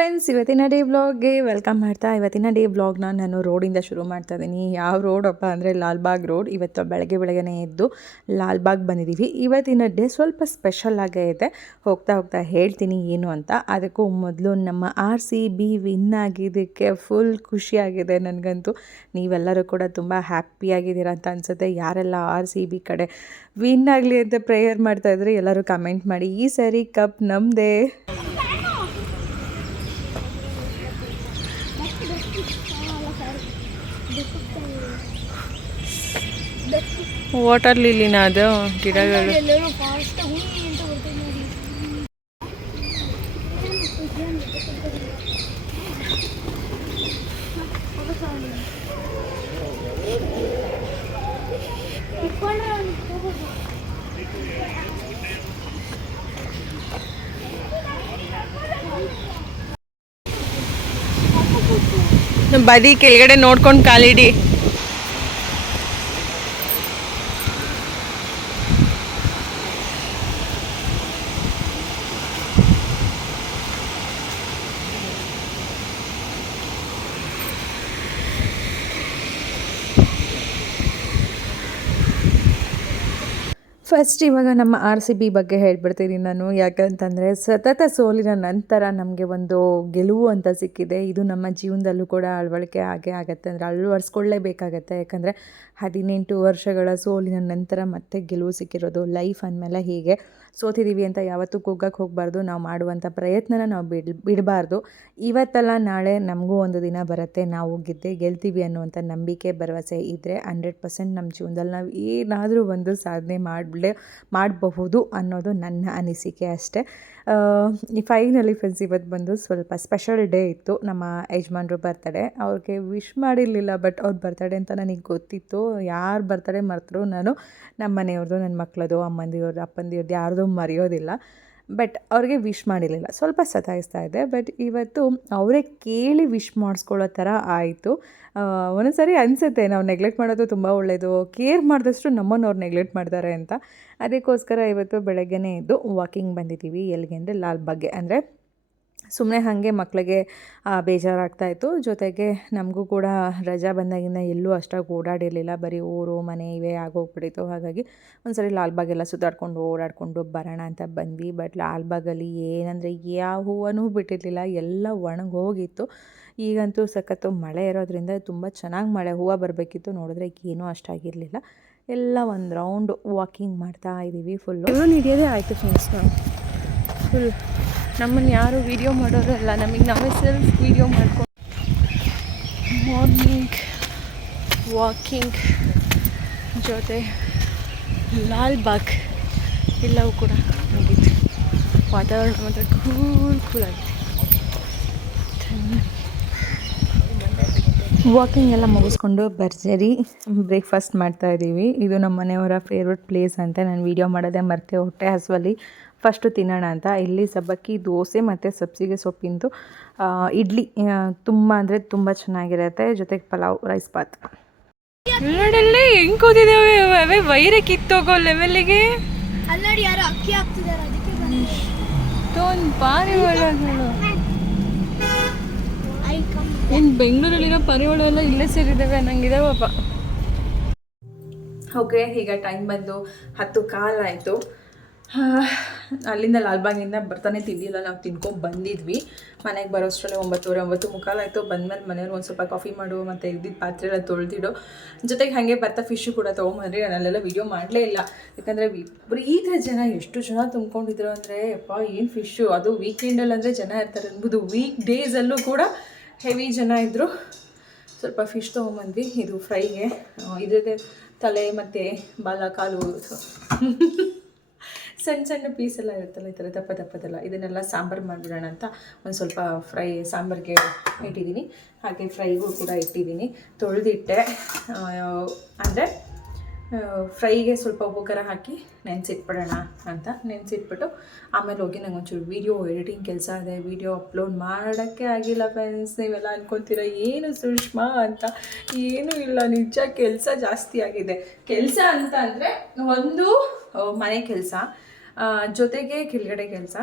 Friends ಇವತ್ತಿನ day ಬ್ಲಾಗ್ಗೆ welcome ಮಾಡ್ತಾ ಇವತ್ತಿನ ಡೇ ಬ್ಲಾಗ್ನ ನಾನು ರೋಡಿಂದ ಶುರು ಮಾಡ್ತಾ ಇದ್ದೀನಿ ಯಾವ ರೋಡಪ್ಪ ಅಂದರೆ ಲಾಲ್ಬಾಗ್ ರೋಡ್ ಇವತ್ತು ಬೆಳಗ್ಗೆ ಬೆಳಗ್ಗೆನೇ ಎದ್ದು ಲಾಲ್ಬಾಗ್ ಬಂದಿದ್ದೀವಿ ಇವತ್ತಿನ ಡೇ ಸ್ವಲ್ಪ ಸ್ಪೆಷಲ್ ಆಗೇ ಇದೆ. ಹೋಗ್ತಾ ಹೋಗ್ತಾ ಹೇಳ್ತೀನಿ ಏನು ಅಂತ. ಅದಕ್ಕೂ ಮೊದಲು ನಮ್ಮ ಆರ್ ಸಿ ಬಿ ವಿನ್ ಆಗಿದ್ದಕ್ಕೆ ಫುಲ್ ಖುಷಿಯಾಗಿದೆ ನನಗಂತೂ. ನೀವೆಲ್ಲರೂ ಕೂಡ ತುಂಬ ಹ್ಯಾಪಿಯಾಗಿದ್ದೀರಾ ಅಂತ ಅನಿಸುತ್ತೆ. ಯಾರೆಲ್ಲ ಆರ್ ಸಿ ಬಿ ಕಡೆ ವಿನ್ ಆಗಲಿ ಅಂತ ಪ್ರೇಯರ್ ಮಾಡ್ತಾ ಇದ್ರೆ ಎಲ್ಲರೂ ಕಮೆಂಟ್ ಮಾಡಿ. ಈ ಸರಿ ಕಪ್ ನಮ್ಮದೇ ವಾಟರ್ ಲಿಲಿನ ಅದು ಗಿಡಗಳು. ಬದಿ ಕೆಳಗಡೆ ನೋಡ್ಕೊಂಡು ಕಾಲಿಡಿ. ಫಸ್ಟ್ ಇವಾಗ ನಮ್ಮ ಆರ್ ಸಿ ಬಿ ಬಗ್ಗೆ ಹೇಳ್ಬಿಡ್ತೀನಿ ನಾನು. ಯಾಕಂತಂದರೆ ಸತತ ಸೋಲಿನ ನಂತರ ನಮಗೆ ಒಂದು ಗೆಲುವು ಅಂತ ಸಿಕ್ಕಿದೆ. ಇದು ನಮ್ಮ ಜೀವನದಲ್ಲೂ ಕೂಡ ಅಳವಡಿಕೆ ಆಗೇ ಆಗುತ್ತೆ. ಅಂದರೆ ಅಳವಡಿಸ್ಕೊಳ್ಳೇಬೇಕಾಗತ್ತೆ. ಯಾಕಂದರೆ ಹದಿನೆಂಟು ವರ್ಷಗಳ ಸೋಲಿನ ನಂತರ ಮತ್ತೆ ಗೆಲುವು ಸಿಕ್ಕಿರೋದು ಲೈಫ್ ಅಂದಮೇಲೆ ಹೀಗೆ. ಸೋತಿದ್ದೀವಿ ಅಂತ ಯಾವತ್ತೂ ಕುಗ್ಗಕ್ಕೆ ಹೋಗಬಾರ್ದು. ನಾವು ಮಾಡುವಂಥ ಪ್ರಯತ್ನನ ನಾವು ಬಿಡ್, ಬಿಡಬಾರ್ದು. ಇವತ್ತಲ್ಲ ನಾಳೆ ನಮಗೂ ಒಂದು ದಿನ ಬರುತ್ತೆ. ನಾವು ಗೆದ್ದೇ ಗೆಲ್ತೀವಿ ಅನ್ನುವಂಥ ನಂಬಿಕೆ, ಭರವಸೆ ಇದ್ದರೆ ಹಂಡ್ರೆಡ್ ಪರ್ಸೆಂಟ್ ನಮ್ಮ ಜೀವನದಲ್ಲಿ ನಾವು ಏನಾದರೂ ಒಂದು ಸಾಧನೆ ಮಾಡಲೇ ಮಾಡಬಹುದು ಅನ್ನೋದು ನನ್ನ ಅನಿಸಿಕೆ ಅಷ್ಟೇ. ಫೈನಲಿ ಫ್ರೆಂಡ್ಸ್ ಇವತ್ತು ಬಂದು ಸ್ವಲ್ಪ ಸ್ಪೆಷಲ್ ಡೇ ಇತ್ತು. ನಮ್ಮ ಯಜಮಾನ್ರು ಬರ್ತಡೇ ಅವ್ರಿಗೆ ವಿಶ್ ಮಾಡಿರಲಿಲ್ಲ ಬಟ್ ಅವ್ರ ಬರ್ತಡೇ ಅಂತ ನನಗೆ ಗೊತ್ತಿತ್ತು. ಯಾರು ಬರ್ತಡೇ ಮರೆತರು ನಾನು ನಮ್ಮ ಮನೆಯವ್ರದ್ದು ನನ್ನ ಮಕ್ಕಳದು ಅಮ್ಮಂದಿವ್ರದ್ದು ಅಪ್ಪಂದಿಯವ್ರದ್ದು ಯಾರ್ದು ಮರೆಯೋದಿಲ್ಲ. ಬಟ್ ಅವ್ರಿಗೆ ವಿಶ್ ಮಾಡಿರಲಿಲ್ಲ. ಸ್ವಲ್ಪ ಸತಾಯಿಸ್ತಾ ಇದೆ ಬಟ್ ಇವತ್ತು ಅವರೇ ಕೇಳಿ ವಿಶ್ ಮಾಡಿಸ್ಕೊಳ್ಳೋ ಥರ ಆಯಿತು. ಒಂದೊಂದ್ಸರಿ ಅನಿಸುತ್ತೆ ನಾವು ನೆಗ್ಲೆಕ್ಟ್ ಮಾಡೋದು ತುಂಬ ಒಳ್ಳೆಯದು ಕೇರ್ ಮಾಡಿದಷ್ಟು ನಮ್ಮನ್ನು ಅವ್ರು ನೆಗ್ಲೆಕ್ಟ್ ಮಾಡ್ತಾರೆ ಅಂತ. ಅದಕ್ಕೋಸ್ಕರ ಇವತ್ತು ಬೆಳಗ್ಗೆನೇ ಇದ್ದು ವಾಕಿಂಗ್ ಬಂದಿದ್ದೀವಿ. ಎಲ್ಲಿಗೆ ಅಂದರೆ ಲಾಲ್ಬಾಗ್ಗೆ ಅಂದರೆ ಸುಮ್ಮನೆ ಹಾಗೆ ಮಕ್ಕಳಿಗೆ ಬೇಜಾರಾಗ್ತಾಯಿತ್ತು ಜೊತೆಗೆ ನಮಗೂ ಕೂಡ ರಜಾ ಬಂದಾಗಿಂದ ಎಲ್ಲೂ ಅಷ್ಟಾಗಿ ಓಡಾಡಿರಲಿಲ್ಲ. ಬರೀ ಊರು, ಮನೆ ಇವೇ ಆಗೋಗ್ಬಿಟ್ಟಿತ್ತು. ಹಾಗಾಗಿ ಒಂದ್ಸರಿ ಲಾಲ್ಬಾಗೆಲ್ಲ ಸುತ್ತಾಡ್ಕೊಂಡು ಓಡಾಡಿಕೊಂಡು ಬರೋಣ ಅಂತ ಬಂದ್ವಿ. ಬಟ್ ಲಾಲ್ಬಾಗಲ್ಲಿ ಏನಂದರೆ ಯಾವ ಹೂವನೂ ಬಿಟ್ಟಿರಲಿಲ್ಲ. ಎಲ್ಲ ಒಣಗಿ ಹೋಗಿತ್ತು ಈಗಂತೂ ಸಖತ್ತು ಮಳೆ ಇರೋದ್ರಿಂದ ತುಂಬ ಚೆನ್ನಾಗಿ ಮಳೆ, ಹೂವು ಬರಬೇಕಿತ್ತು. ನೋಡಿದ್ರೆ ಏನೂ ಅಷ್ಟಾಗಿರಲಿಲ್ಲ. ಎಲ್ಲ ಒಂದು ರೌಂಡ್ ವಾಕಿಂಗ್ ಮಾಡ್ತಾ ಇದ್ದೀವಿ ಫುಲ್ಲು ಹಿಡಿಯೋದೇ ಆಯಿತು ಫ್ರೆಂಡ್ಸ್ ಫುಲ್ ನಮ್ಮನ್ನು ಯಾರು ವೀಡಿಯೋ ಮಾಡೋರು ಅಲ್ಲ. ನಮಗೆ ನಾವೇ ಸೆಲ್ಫ್ ವೀಡಿಯೋ ಮಾಡ್ಕೊಂಡು ಮಾರ್ನಿಂಗ್ ವಾಕಿಂಗ್ ಜೊತೆ ಲಾಲ್ಬಾಗ್ ಎಲ್ಲವೂ ಕೂಡ ಮುಗೀತು ವಾತಾವರಣ ಮಾತ್ರ ಕೂಲ್ ಕೂಲ್ ಆಗಿದೆ. ವಾಕಿಂಗ್ ಎಲ್ಲ ಮುಗಿಸ್ಕೊಂಡು ಭರ್ಜರಿ ಬ್ರೇಕ್ಫಾಸ್ಟ್ ಮಾಡ್ತಾ ಇದ್ದೀವಿ ಇದು ನಮ್ಮ ಮನೆಯವರ ಫೇವ್ರೆಟ್ ಪ್ಲೇಸ್ ಅಂತ ನಾನು ವೀಡಿಯೋ ಮಾಡೋದೇ ಮರ್ತೆ ಹೊಟ್ಟೆ ಹಸುವಲ್ಲಿ. ಫಸ್ಟು ತಿನ್ನೋಣ ಅಂತ. ಇಲ್ಲಿ ಸಬ್ಬಕ್ಕಿ ದೋಸೆ ಮತ್ತು ಸಬ್ಸಿಗೆ ಸೊಪ್ಪಿಂದು ಇಡ್ಲಿ ತುಂಬ ಅಂದರೆ ತುಂಬ ಚೆನ್ನಾಗಿರುತ್ತೆ. ಜೊತೆಗೆ ಪಲಾವ್ ರೈಸ್ ಬಾತ್. ನೋಡಲ್ಲಿ ಹೆಂಗೆ ಕೂತಿದ್ದೇವೆ? ಅವೇ ವೈರ ಕಿತ್ತೋಗೋ ಲೆವೆಲ್ಲಿಗೆ ಅಲ್ಲಿ ನೋಡಿ ಯಾರೋ ಅಕ್ಕಿ ಹಾಕ್ತಿದಾರೆ ಅದಕ್ಕೆ ಬಂದೆ. I come. ಏನು ಬೆಂಗಳೂರಲ್ಲಿರೋ ಪರಿವಳ ಎಲ್ಲ ಇಲ್ಲೇ ಸೇರಿದ್ದಾವೆ ಪಾಪ ಓಕೆ ಈಗ ಟೈಮ್ ಬಂದು ಹತ್ತು ಕಾಲ ಆಯಿತು. ಅಲ್ಲಿಂದ ಲಾಲ್ಬಾಗಿಂದ ಬರ್ತಾನೆ ತಿಂದಿಲ್ಲ ನಾವು ತಿನ್ಕೊಂಡು ಬಂದಿದ್ವಿ. ಮನೆಗೆ ಬರೋಷ್ಟರಲ್ಲಿ ಒಂಬತ್ತುವರೆ, ಒಂಬತ್ತು ಮುಕ್ಕಾಲಾಯಿತು ಬಂದಮೇಲೆ ಮನೆಯವ್ರು ಒಂದು ಸ್ವಲ್ಪ ಕಾಫಿ ಮಾಡು, ಮತ್ತು ಇದ್ದಿದ್ದು ಪಾತ್ರೆ ಎಲ್ಲ ತೊಳೆದಿಡು. ಜೊತೆಗೆ ಹಾಗೆ ಬರ್ತಾ ಫಿಶು ಕೂಡ ತೊಗೊಂಬಂದ್ರಿ ನಾನೆಲ್ಲ ವಿಡಿಯೋ ಮಾಡಲೇ ಇಲ್ಲ. ಯಾಕಂದರೆ ವಿಪರೀತ ಜನ, ಎಷ್ಟು ಜನ ತುಂಬ್ಕೊಂಡಿದ್ರು ಅಂದರೆ ಅಪ್ಪ ಏನು ಫಿಶ್ಶು ಅದು ವೀಕೆಂಡಲ್ಲಿ ಅಂದರೆ ಜನ ಇರ್ತಾರೆ ಅನ್ಬೋದು. ವೀಕ್ ಡೇಸಲ್ಲೂ ಕೂಡ ಹೆವಿ ಜನ ಇದ್ದರು ಸ್ವಲ್ಪ ಫಿಶ್ ತೊಗೊಂಬಂದ್ವಿ. ಇದು ಫ್ರೈಗೆ ಇದ್ರದ್ದೇ ತಲೆ ಮತ್ತು ಬಾಲ, ಕಾಲು. ಸಣ್ಣ ಸಣ್ಣ ಪೀಸ್ ಎಲ್ಲ ಇರುತ್ತಲ್ಲ ಈ ಥರ ದಪ್ಪ ದಪ್ಪದೆಲ್ಲ ಇದನ್ನೆಲ್ಲ ಸಾಂಬಾರು ಮಾಡಿಬಿಡೋಣ ಅಂತ ಒಂದು ಸ್ವಲ್ಪ ಫ್ರೈ ಸಾಂಬಾರಿಗೆ ಇಟ್ಟಿದ್ದೀನಿ. ಹಾಗೆ ಫ್ರೈಗೂ ಕೂಡ ಇಟ್ಟಿದ್ದೀನಿ. ತೊಳೆದಿಟ್ಟೆ ಅಂದರೆ ಫ್ರೈಗೆ ಸ್ವಲ್ಪ ಉಪ್ಪು ಖಾರ ಹಾಕಿ ನೆನೆಸಿಟ್ಬಿಡೋಣ ಅಂತ ನೆನೆಸಿಟ್ಬಿಟ್ಟು ಆಮೇಲೆ ಹೋಗಿ ನಂಗೆ ಒಂಚೂರು ವೀಡಿಯೋ ಎಡಿಟಿಂಗ್ ಕೆಲಸ ಇದೆ ವೀಡಿಯೋ ಅಪ್ಲೋಡ್ ಮಾಡೋಕ್ಕೆ ಆಗಿಲ್ಲ ಫ್ರೆಂಡ್ಸ್ ನೀವೆಲ್ಲ ಅನ್ಕೊತೀರ, ಏನು ಸುಷ್ಮಾ ಅಂತ? ಏನೂ ಇಲ್ಲ, ನಿಜ ಕೆಲಸ ಜಾಸ್ತಿ ಆಗಿದೆ. ಕೆಲಸ ಅಂತ ಅಂದರೆ ಒಂದು ಮನೆ ಕೆಲಸ ಜೊತೆಗೆ ಕೆಳಗಡೆ ಕೆಲಸ.